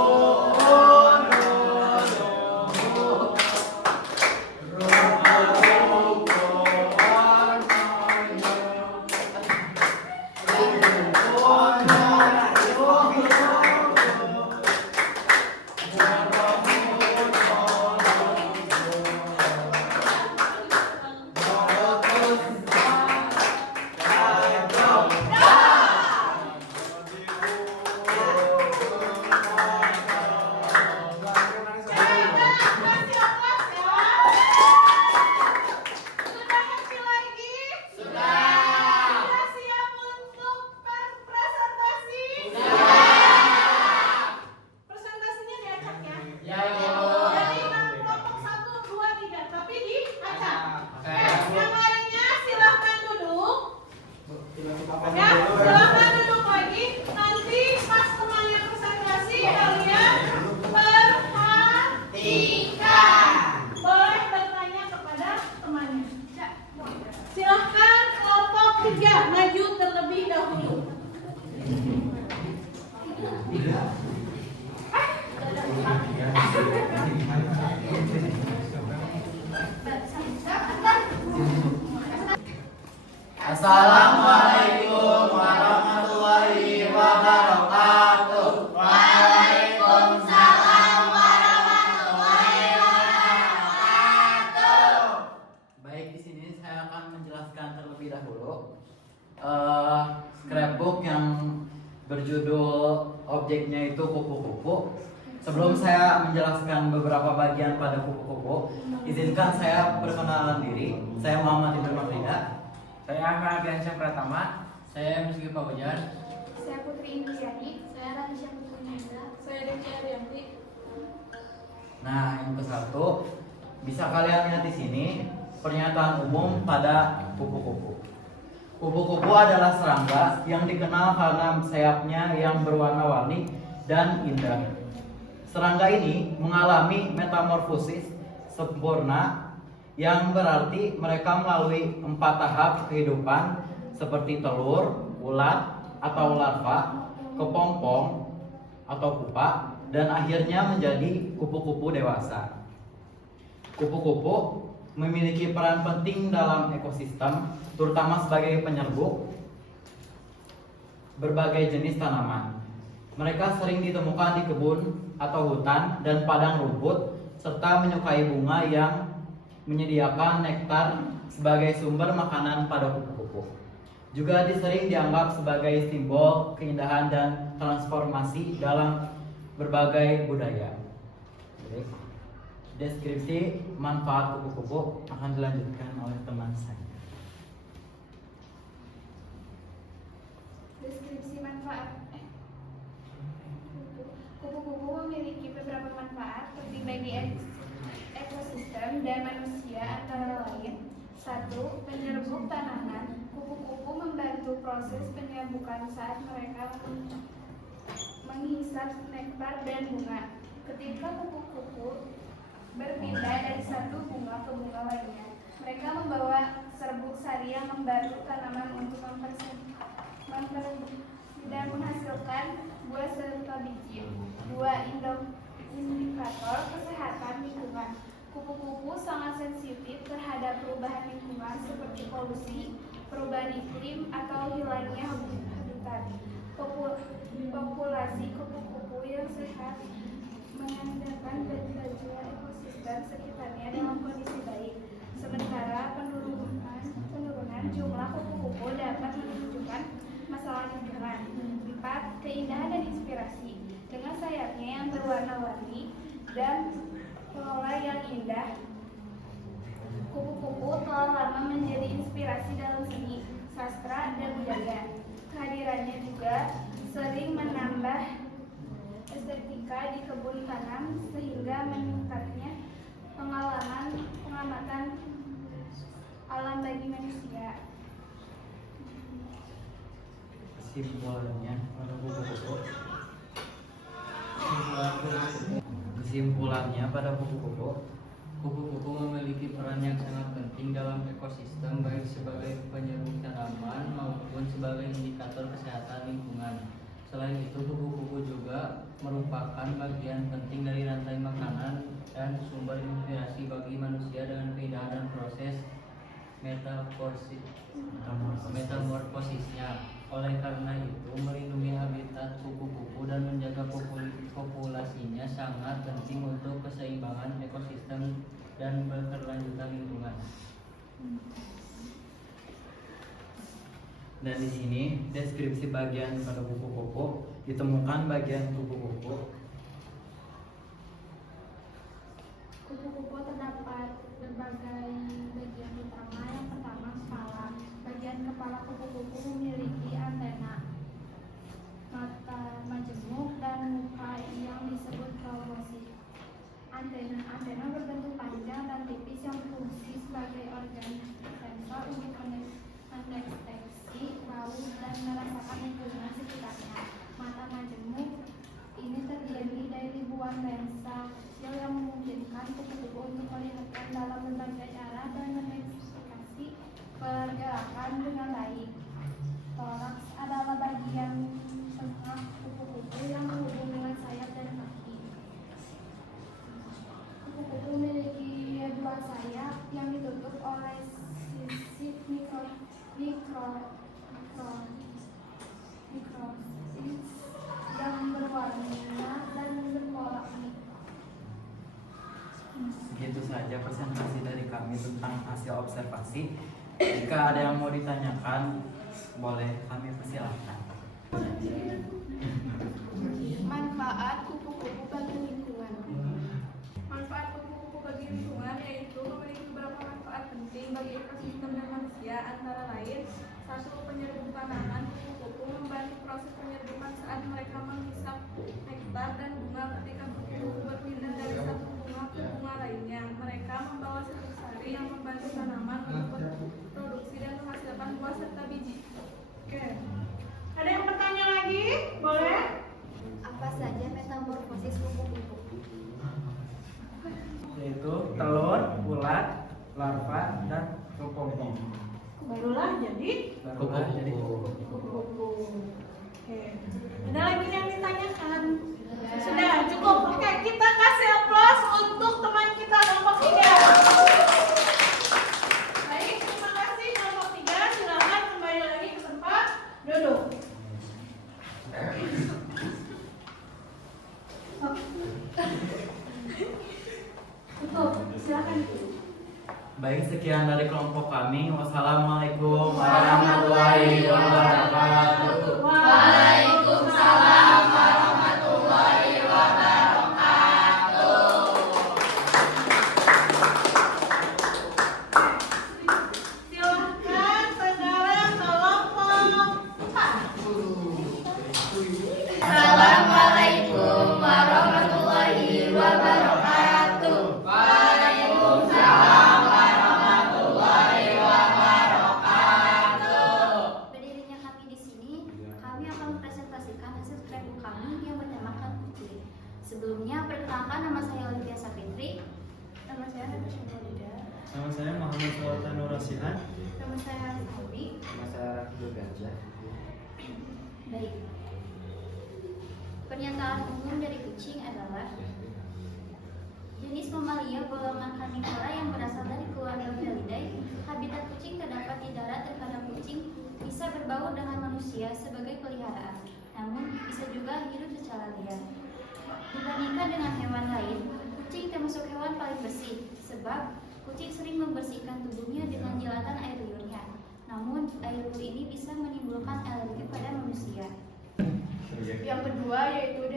Kasih aplaus ya. Sudah happy lagi? Sudah siap untuk presentasi? Presentasinya diacak ya? Ya, Jadi kelompok 1, 2, 3, tapi diacak. Oke. Yang lainnya silahkan duduk. Silakan. Ya, silahkan duduk lagi. Nanti pas temannya presentasi kalian perhatikan. Boleh bertanya kepada temannya. Silahkan kelompok 3 maju terlebih dahulu. Assalamualaikum warahmatullahi wabarakatuh. Waalaikumsalam warahmatullahi wabarakatuh. Baik, di sini saya akan menjelaskan terlebih dahulu scrapbook yang berjudul objeknya itu kupu-kupu. Sebelum saya menjelaskan beberapa bagian pada kupu-kupu, izinkan saya perkenalan diri. Saya Muhammad Ibnu Nofrida. Saya Ahmad Ardiansyah Pratama. Saya Muski Pawajar. Saya Putri Indriani. Saya Ranisha Putri Hendra. Saya Devi Arianti. Nah, yang ke satu, bisa kalian lihat di sini pernyataan umum pada kupu-kupu. Kupu-kupu adalah serangga yang dikenal karena sayapnya yang berwarna-warni dan indah. Serangga ini mengalami metamorfosis sempurna, yang berarti mereka melalui 4 tahap kehidupan seperti telur, ulat atau larva, kepompong atau pupa, dan akhirnya menjadi kupu-kupu dewasa. Kupu-kupu memiliki peran penting dalam ekosistem, terutama sebagai penyerbuk berbagai jenis tanaman. Mereka sering ditemukan di kebun atau hutan dan padang rumput, serta menyukai bunga yang menyediakan nektar sebagai sumber makanan pada kupu-kupu. Juga sering dianggap sebagai simbol keindahan dan transformasi dalam berbagai budaya. Jadi, deskripsi manfaat kupu-kupu akan dilanjutkan oleh teman saya. Deskripsi manfaat. Kupu-kupu memiliki beberapa manfaat penting bagi ekosistem dan manusia, antara lain: 1. Penyerbuk tanaman. Kupu-kupu membantu proses penyerbukan saat mereka menghisap nektar dan bunga. Ketika kupu-kupu berpindah dari satu bunga ke bunga lainnya, mereka membawa serbuk sari yang membantu tanaman untuk dan menghasilkan buah serta biji. 2. Indikator kesehatan lingkungan. Kupu-kupu sangat sensitif terhadap perubahan lingkungan seperti polusi, perubahan iklim, atau hilangnya habitat. Populasi kupu-kupu yang sehat menandakan kemajuan ekosistem sekitarnya dalam kondisi baik. Sementara penurunan jumlah kupu-kupu dapat menunjukkan masalah lingkungan. 4. Keindahan dan inspirasi. Dengan sayapnya yang berwarna-warni dan pola yang indah, kupu-kupu telah lama menjadi inspirasi dalam seni, sastra, dan budaya. Kehadirannya juga sering menambah estetika di kebun tanam sehingga meningkatnya pengamatan alam bagi manusia. Kesimpulannya pada kupu-kupu. Kesimpulannya pada kupu-kupu Kupu-kupu memiliki peran yang sangat penting kesehatan lingkungan. Selain itu, kupu-kupu juga merupakan bagian penting dari rantai makanan dan sumber inspirasi bagi manusia dengan keindahan dan proses metamorfosisnya. Oleh karena itu, melindungi habitat kupu-kupu dan menjaga populasinya sangat penting untuk keseimbangan ekosistem dan berkelanjutan lingkungan. Dan di sini deskripsi bagian pada kupu-kupu. Ditemukan bagian kupu-kupu. Kupu-kupu terdapat berbagai bagian utama. Yang pertama, kepala. Bagian kepala kupu-kupu memiliki antena, mata majemuk, dan muka yang disebut kolosi. Antena berbentuk panjang dan tipis yang berfungsi sebagai organ sensor untuk mendeteksi laut dan merasakan lingkungan sekitarnya. Mata majemuk ini terdiri dari ribuan lensa kecil yang memungkinkan kupu-kupu untuk melihatkan dalam berbagai arah dan mendeteksi pergerakan dengan baik. Toraks adalah bagian tengah kupu-kupu yang berhubung dengan sayap dan kaki. Kupu-kupu memiliki dua sayap yang ditutup oleh sisik mikrosis yang berwarna dan berpola unik. Begitu saja presentasi dari kami tentang hasil observasi. Jika ada yang mau ditanyakan, boleh kami persilahkan. Manfaat kupu-kupu bagi lingkungan. Manfaat kupu-kupu bagi lingkungan yaitu memiliki beberapa manfaat penting bagi ekosistem dan manusia, antara lain: 1. Penyerbukan tanaman. Kupu-kupu membantu proses penyerbukan saat mereka menghisap nektar dan bunga. Ketika kupu-kupu berpindah dari satu bunga ke bunga lainnya, mereka membawa serbuk sari yang membantu tanaman untuk berproduksi dan menghasilkan buah serta biji. Oke. Ada yang bertanya lagi? Boleh? Apa saja metamorfosis kupu-kupu? Yaitu telur, ulat, larva, dan pupa. Barulah jadi kupu-kupu. Oke. Ada lagi yang ditanyakan? Sudah cukup. Oke, kita kasih aplaus untuk teman kita kelompok 3. Baik, terima kasih kelompok 3. Silakan kembali lagi ke tempat duduk. Cukup, silakan. Baik, sekian dari kelompok kami. Wassalamualaikum warahmatullahi wabarakatuh. Waalaikumsalam. Silahkan sekarang kelompok 4. Assalamualaikum warahmatullahi wabarakatuh. Waalaikumsalam warahmatullahi wabarakatuh. Berdirinya kami di sini, kami akan mempresentasikan hasil skripsi kami yang bertemakan kucing. Sebelumnya, perkenalkan, nama saya Olivia Sapitri. Nama saya Natasha Maulida. Nama saya Muhammad Sultan Nurasihan. Nama saya Sabi. Nama saya Rafiul Ganja. Baik. Pernyataan umum dari kucing adalah jenis mamalia golongan karnivora yang berasal dari keluarga Felidae. Habitat kucing terdapat di darat. Terkadang kucing bisa berbau dengan manusia sebagai peliharaan, namun bisa juga hidup secara liar. Dibandingkan dengan hewan lain, kucing termasuk hewan paling bersih, sebab kucing sering membersihkan tubuhnya dengan jilatan air liurnya. Namun, air liur ini bisa menimbulkan alergi pada manusia. Yang kedua yaitu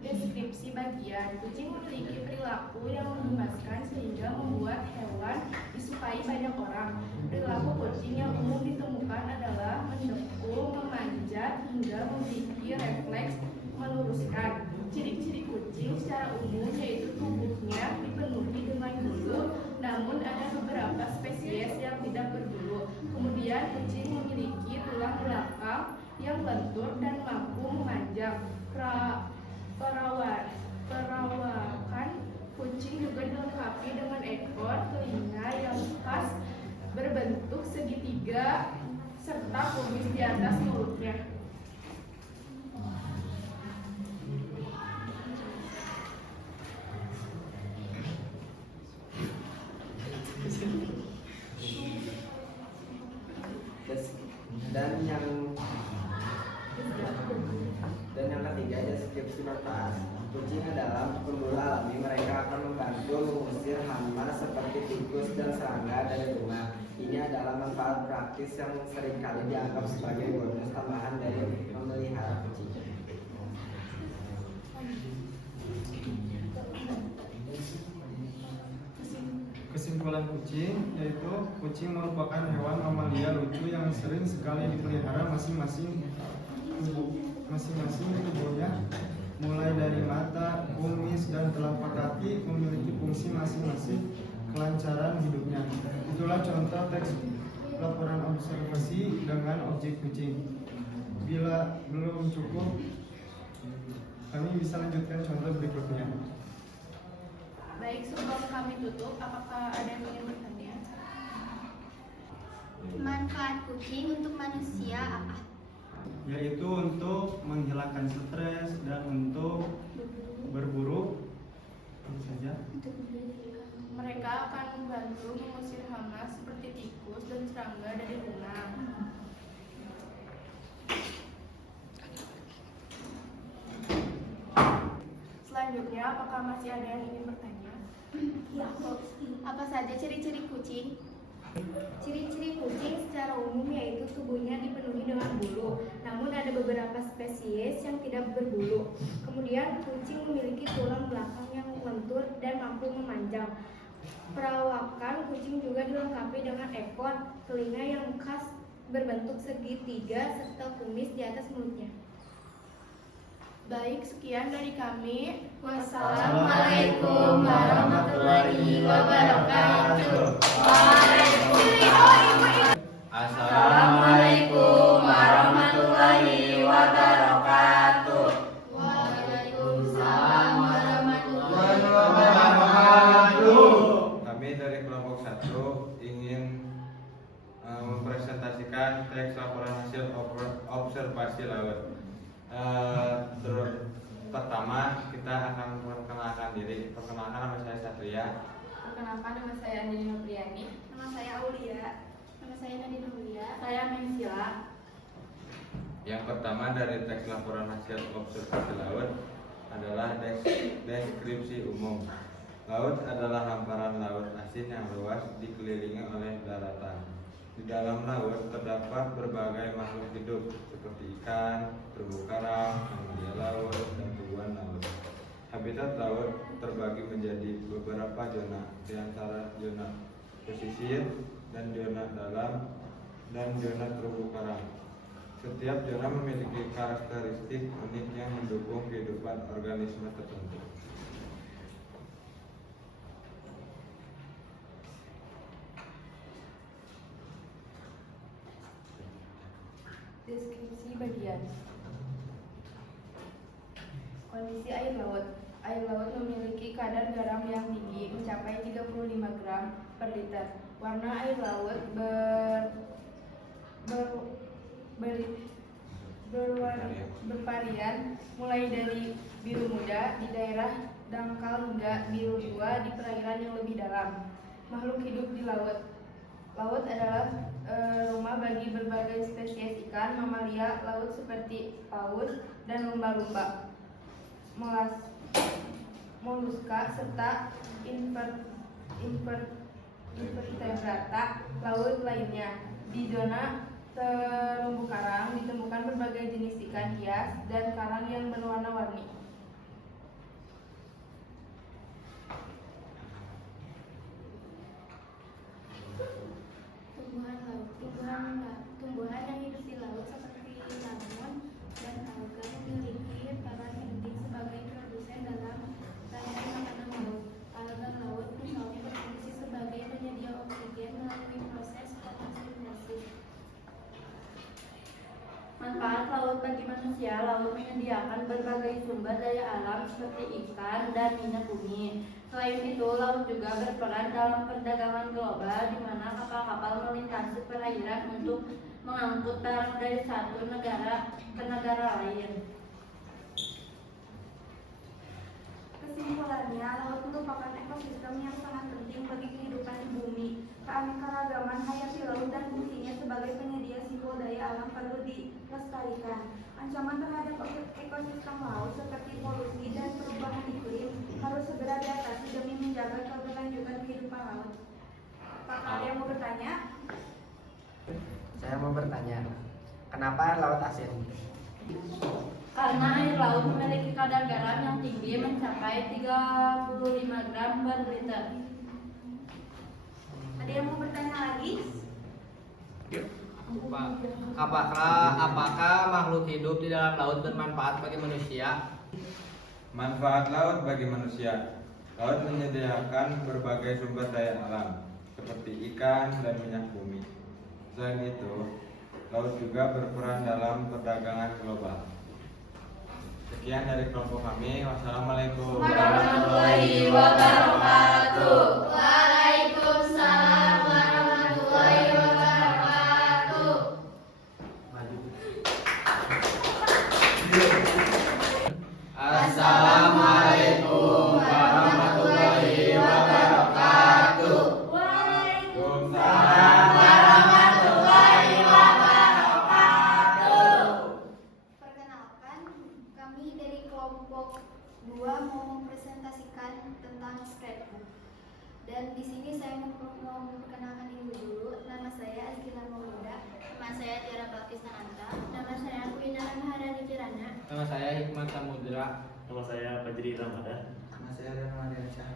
deskripsi bagian. Kucing memiliki perilaku yang menggemaskan sehingga membuat hewan disukai banyak orang. Perilaku kucing yang umum ditemukan adalah mendekung, memanjat, hingga memiliki refleks meluruskan. Ciri-ciri kucing secara umum yaitu tubuhnya dipenuhi dengan bulu, namun ada beberapa spesies yang tidak berbulu. Kemudian kucing memiliki tulang belakang yang lentur dan mampu memanjang. Perawakan kucing juga dilengkapi dengan ekor, telinga yang khas berbentuk segitiga serta kumis di atas mulutnya. perkotaan. Kucing adalah pemburu alami, mereka akan membantu mengusir hama seperti tikus dan serangga dari rumah. Ini adalah manfaat praktis yang seringkali dianggap sebagai bonus tambahan dari memelihara kucing. Kesimpulan kucing yaitu kucing merupakan hewan mamalia lucu yang sering sekali dipelihara masing-masing tubuhnya, mulai dari mata, kumis, dan telapak kaki memiliki fungsi masing-masing kelancaran hidupnya. Itulah contoh teks laporan observasi dengan objek kucing. Bila belum cukup, kami bisa lanjutkan contoh berikutnya. Baik, sebelum kami tutup, apakah ada yang ingin bertanya? Manfaat kucing untuk manusia apa? Yaitu untuk menghilangkan stres dan untuk berburu. Tentu saja. Mereka akan membantu mengusir hama seperti tikus dan serangga dari rumah. Selanjutnya, apakah masih ada yang ingin bertanya? Ya, apa saja ciri-ciri kucing? Ciri-ciri kucing secara umum yaitu tubuhnya dipenuhi dengan bulu, namun ada beberapa spesies yang tidak berbulu. Kemudian kucing memiliki tulang belakang yang lentur dan mampu memanjang. Perawakan kucing juga dilengkapi dengan ekor, telinga yang khas berbentuk segitiga serta kumis di atas mulutnya. Baik, sekian dari kami. Wassalamualaikum warahmatullahi wabarakatuh. Assalamualaikum warahmatullahi wabarakatuh. Waalaikumsalam warahmatullahi Wabarakatuh. Kami dari kelompok 1 ingin mempresentasikan teks laporan hasil observasi laut. Pertama kita akan memperkenalkan diri. Perkenalkan, nama saya Satria. Perkenalkan, nama saya Andini Nopriani. Nama saya Aulia. Nama saya Nadine Aulia. Saya Mensila. Yang pertama dari teks laporan hasil observasi laut adalah deskripsi umum. Laut adalah hamparan laut asin yang luas dikelilingi oleh daratan. Di dalam laut terdapat berbagai makhluk hidup seperti ikan, terumbu karang, mamalia laut, dan tumbuhan laut. Habitat laut terbagi menjadi beberapa zona, di antara zona pesisir dan zona dalam dan zona terumbu karang. Setiap zona memiliki karakteristik unik yang mendukung kehidupan organisme tertentu. Deskripsi bagian. Kondisi air laut. Air laut memiliki kadar garam yang tinggi, mencapai 35 gram per liter. Warna air laut bervarian, mulai dari biru muda di daerah dangkal hingga biru tua di perairan yang lebih dalam. Makhluk hidup di laut. Laut adalah rumah bagi berbagai spesies ikan, mamalia laut seperti paus dan lumba-lumba, moluska serta invertebrata laut lainnya. Di zona terumbu karang ditemukan berbagai jenis ikan hias dan karang yang berwarna-warni. Tumbuhan yang hidup di laut seperti lamon dan alga memiliki peran penting sebagai produsen dalam rantai makanan laut. Alga laut misalnya berfungsi sebagai penyedia oksigen melalui proses fotosintesis. Manfaat laut bagi manusia. Laut menyediakan berbagai sumber daya alam seperti ikan dan minyak bumi. Selain itu, laut juga berperan dalam perdagangan global, di mana kapal-kapal melintasi perairan untuk mengangkut barang dari satu negara ke negara lain. Kesimpulannya, laut merupakan ekosistem yang sangat penting bagi kehidupan di bumi. Keanekaragaman hayati laut dan fungsinya sebagai penyedia simbol daya alam perlu dilestarikan. Ancaman terhadap ekosistem laut seperti polusi dan perubahan iklim harus segera diatasi demi menjaga keberlanjutan kehidupan laut. Apakah ada yang mau bertanya? Saya mau bertanya, kenapa laut asin? Karena air laut memiliki kadar garam yang tinggi mencapai 35 gram per liter. Ada yang mau bertanya lagi? Apakah makhluk hidup di dalam laut bermanfaat bagi manusia? Manfaat laut bagi manusia. Laut menyediakan berbagai sumber daya alam seperti ikan dan minyak bumi. Selain itu, laut juga berperan dalam perdagangan global. Sekian dari kelompok kami. Wassalamualaikum warahmatullahi wabarakatuh. Waalaikumsalam warahmatullahi wabarakatuh. Assalamualaikum warahmatullahi wabarakatuh. Waalaikumsalam warahmatullahi wabarakatuh. Perkenalkan, kami dari kelompok 2 mau mempresentasikan tentang scrapbook. Dan di sini saya mau memperkenalkan diri dulu. Nama saya Azkila Maulida. Nama saya Tiara Balkistananta. Nama saya Kuina Maharani Kirana. Nama saya Hikmat Samudra. Nama saya Fajri Ramadan. Nama saya Rama Diansyah.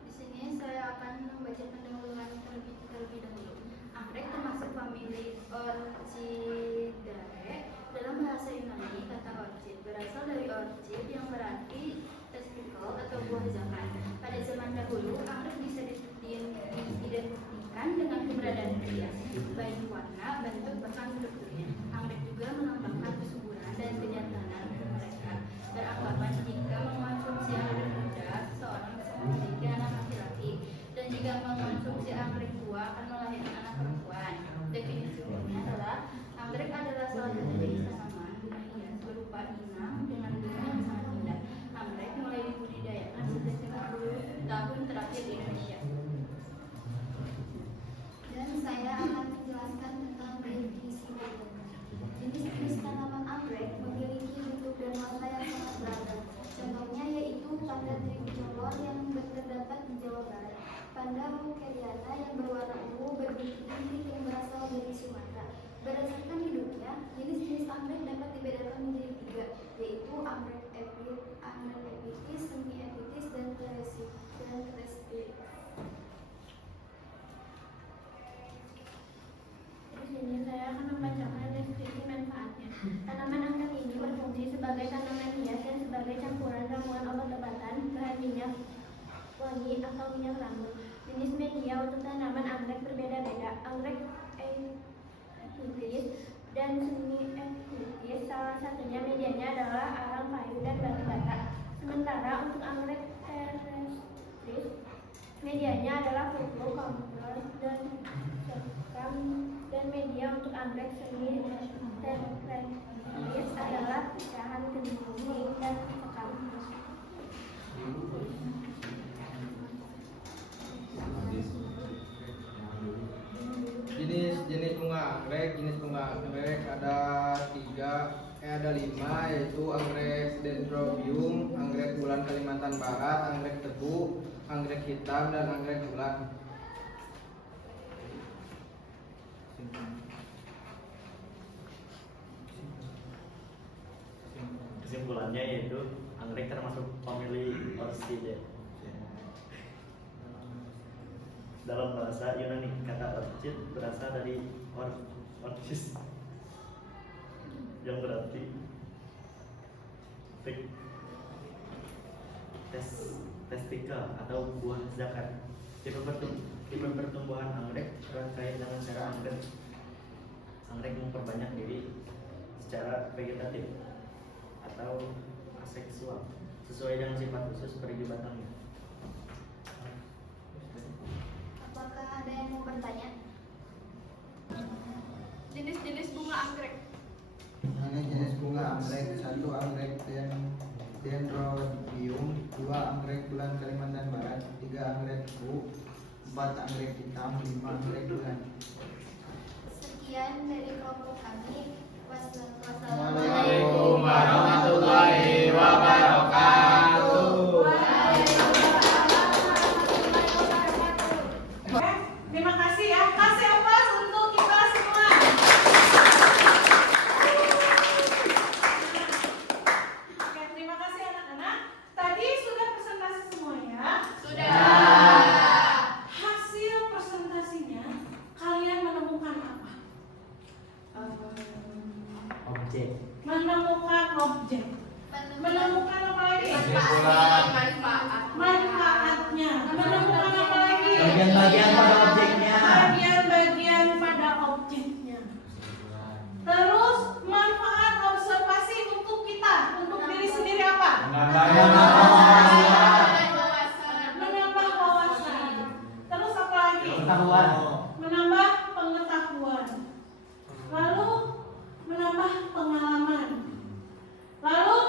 Di sini saya akan membaca pendahuluan terlebih dahulu. Anggrek termasuk famili Orchidae. Dalam bahasa Yunani, kata orchid berasal dari orchid yang berarti testikel atau buah zakat. Pada zaman dahulu, anggrek bisa diidentikan dengan keberadaan pria, baik warna, bentuk, bahkan bentuknya. Anggrek juga melambangkan kesuburan dan kejantanan mereka. Beranggapan jika mengonsumsi anggrek muda, seseorang bisa memiliki anak laki-laki, dan jika mengonsumsi anggrek tua akan melahirkan anak perempuan. Definisi umumnya adalah anggrek adalah salah satu jenis tanaman bunga hias berupa inang dengan bunga yang sangat indah. Anggrek mulai dibudidayakan sejak 50 tahun terakhir di Indonesia. Dan saya akan menjelaskan tentang definisi berikutnya. Jenis-jenis tanaman anggrek memiliki bentuk dan warna yang sangat beragam. Contohnya yaitu panda tricolor yang terdapat di Jawa Barat, panda Hookeriana yang berwarna ungu berbintik yang berasal dari Sumatera. Berdasarkan hidupnya, jenis-jenis anggrek dapat dibedakan menjadi 3, yaitu anggrek epitis, semi-epitis, dan klasitis. Di sini saya akan membacakan deskripsi manfaatnya. Tanaman anggrek ini berfungsi sebagai tanaman hias dan sebagai campuran ramuan obat-obatan, bahan minyak wangi atau minyak rambut. Jenis media untuk tanaman anggrek berbeda-beda. Anggrek epitis dan semi-epitis, salah satunya medianya adalah arang kayu dan batu bata. Sementara untuk anggrek terrestris, medianya adalah pupuk, kompos, dan sekam, dan media untuk anggrek semi-terrestris adalah pecahan kening dan sekam. Jenis bunga anggrek ada 5, yaitu anggrek dendrobium, anggrek bulan Kalimantan Barat, anggrek tebu, anggrek hitam, dan anggrek bulan. Kesimpulannya yaitu anggrek termasuk famili Orchidae. Dalam bahasa Yunani, kata orchid berasal dari orchis yang berarti testikel atau buah zakat. Tipe pertumbuhan anggrek terkait dengan cara anggrek memperbanyak diri secara vegetatif atau aseksual sesuai dengan sifat khusus perigi batangnya. Apakah ada yang mau bertanya? Jenis-jenis bunga anggrek. Ini jenis bunga anggrek. 1 anggrek dendrobium, 2 anggrek bulan Kalimantan Barat, 3 anggrek tebu, 4 anggrek hitam, 5 anggrek bulan. Sekian dari kelompok kami. Waalaikumsalam warahmatullahi wabarakatuh. Oke, terima kasih ya. Kasih aplaus untuk kita semua. Oke, terima kasih anak-anak. Tadi sudah presentasi semuanya? Sudah. Hasil presentasinya kalian menemukan apa? Objek. Menemukan objek. Menemukan apa lagi? Manfaatnya. Menemukan apa lagi? Bagian-bagian pada objeknya. Bagian-bagian pada objeknya. Terus manfaat observasi untuk kita, untuk diri sendiri apa? Menambah wawasan. Terus apa lagi? Pengetahuan. Menambah pengetahuan. Lalu menambah pengalaman. Lalu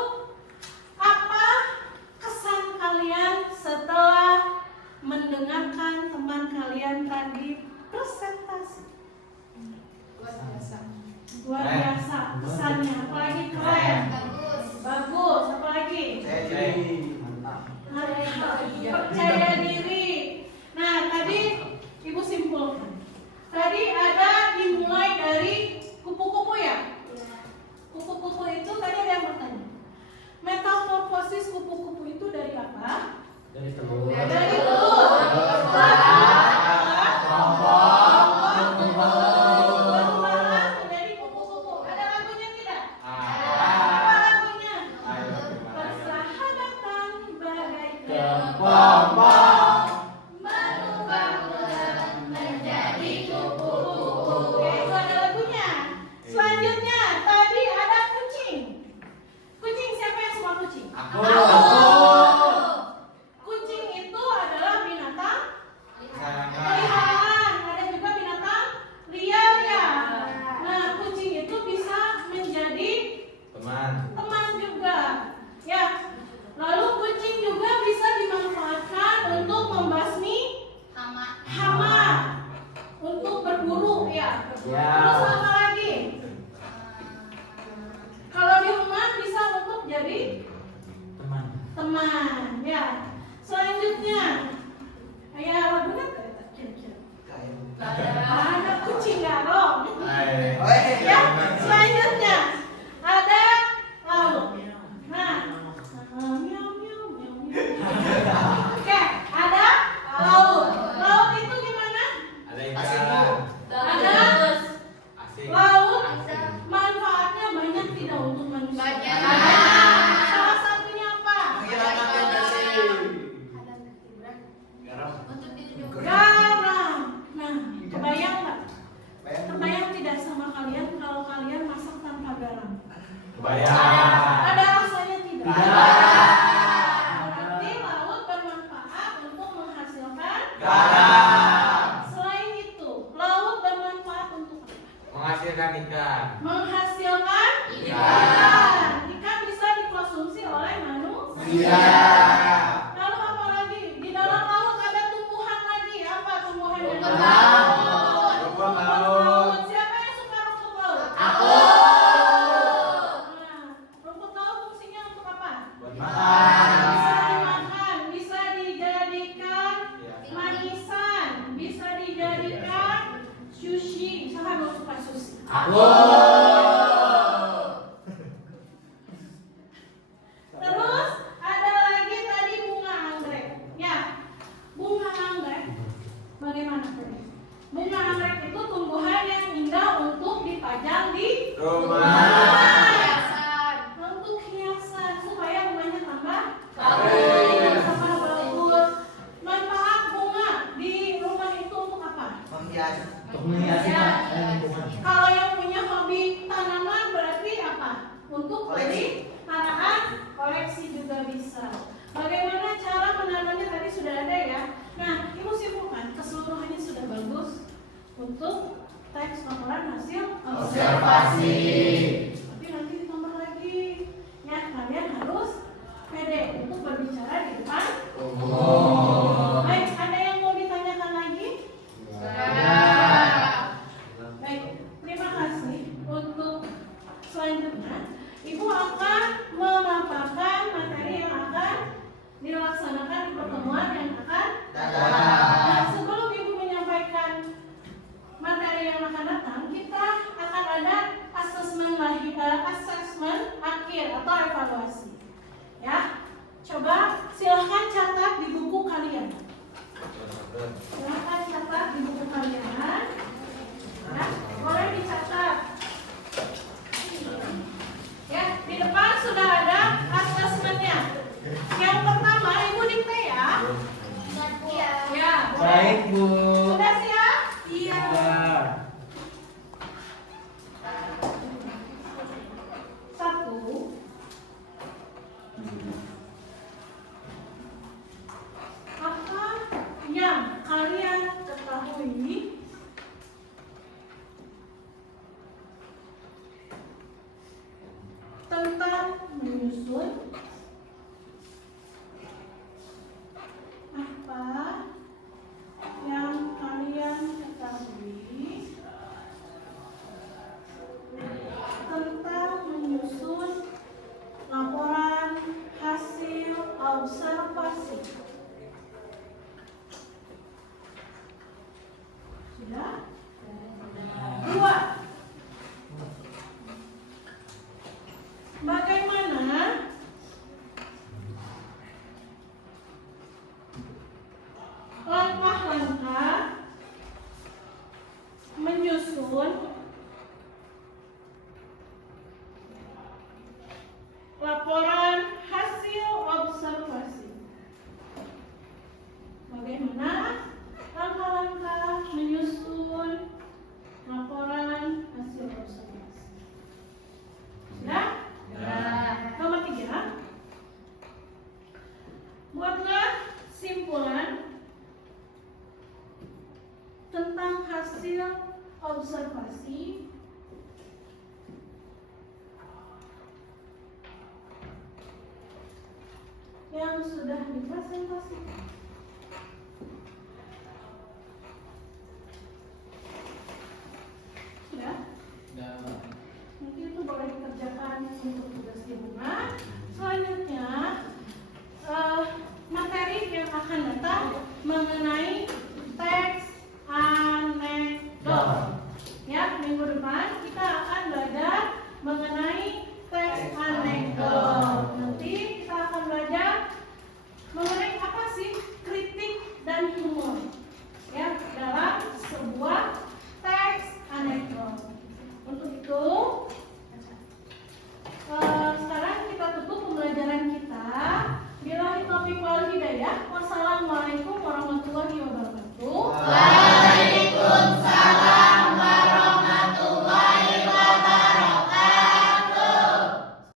apa kesan kalian setelah mendengarkan teman kalian tadi presentasi? Luar biasa kesannya. Apalagi keren. Bagus. Apalagi? Percaya diri. Nah, tadi Ibu simpulkan. Tadi ada dimulai dari kupu-kupu ya? Kupu-kupu itu tadi ada yang bertanya. Metamorfosis kupu-kupu itu dari apa? Dari telur. Dari telur. Berubah menjadi kupu-kupu. Ada lagunya tidak? Apa lagunya? Persahabatan bagaikan Kepompong. berubah menjadi kupu-kupu. Oke, itu ada lagunya. Selanjutnya tadi ada kucing. Kucing siapa yang suka kucing? Aku. Kucing itu adalah binatang peliharaan. Ada juga binatang liar ya. Nah, kucing itu bisa menjadi teman juga. Ya. Lalu kucing juga bisa dimanfaatkan untuk membasmi hama. Untuk berburu ya. Ya. Terus apa lagi? Kalau di rumah bisa untuk jadi teman ya. Selanjutnya ya lagunya kira-kira ada kucing garong ya. Selanjutnya ada laut. Nah, miau miau miau miau. Oke, ada laut. Laut itu gimana? Ada ikan. Ada laut. Manfaatnya banyak tidak untuk manusia? Banyak. Salah satunya apa? Garam. Nah, kebayang nggak? Kebayang tidak sama kalian kalau kalian masak tanpa garam? Ada rasanya tidak? Berarti laut bermanfaat untuk menghasilkan garam. Selain itu, laut bermanfaat untuk apa? Menghasilkan ikan. Menghasilkan ikan. Ikan bisa dikonsumsi oleh manusia. Lalu apa lagi? Di dalam laut ada tumbuhan lagi. Apa tumbuhannya? Rumput laut. Siapa yang suka rumput laut? Aku. Nah, rumput laut fungsinya untuk apa? Bisa dimakan, bisa dijadikan manisan, bisa dijadikan sushi. Siapa yang suka sushi? Terus ada lagi tadi bunga anggrek. Ya, bunga anggrek. Bagaimana tadi? Bunga anggrek itu tumbuhan yang indah untuk dipajang di rumah. Untuk hiasan supaya rumahnya tambah bagus. Manfaat bunga di rumah itu untuk apa? Untuk menghiasi lingkungan. Kalau yang punya hobi tanaman berarti apa? Untuk peliharaan, koleksi juga bisa. Bagaimana cara menanamnya tadi sudah ada ya. Nah, ibu simpulkan keseluruhannya sudah bagus untuk teks laporan hasil observasi. Tapi nanti ditambah lagi, ya kalian harus pede untuk berbicara di depan umum. Baik, ada yang mau ditanyakan lagi? Baik, terima kasih. Untuk selanjutnya, ibu akan memaparkan materi yang akan dilaksanakan di pertemuan yang akan datang. Nah, sebelum ibu menyampaikan materi yang akan datang, kita akan ada asesmen akhir atau evaluasi. Ya, coba silahkan catat di buku kalian. Silahkan catat di buku kalian. Ya, boleh dicatat. Ya, di depan sudah ada asesmennya. Yang pertama, ibu dikte ya. Ya, Baik, Bu. sudah siap? Iya. Sudah. 1. Apa yang kalian ketahui tentang menyusun? Apa yang kalian ketahui tentang menyusun laporan hasil observasi? Sudah? 2. Bagaimana langkah-langkah menyusun laporan hasil observasi? Bagaimana langkah-langkah menyusun laporan hasil observasi? Sudah? Nomor 3, buatlah simpulan tentang hasil observasi yang sudah dipresentasikan.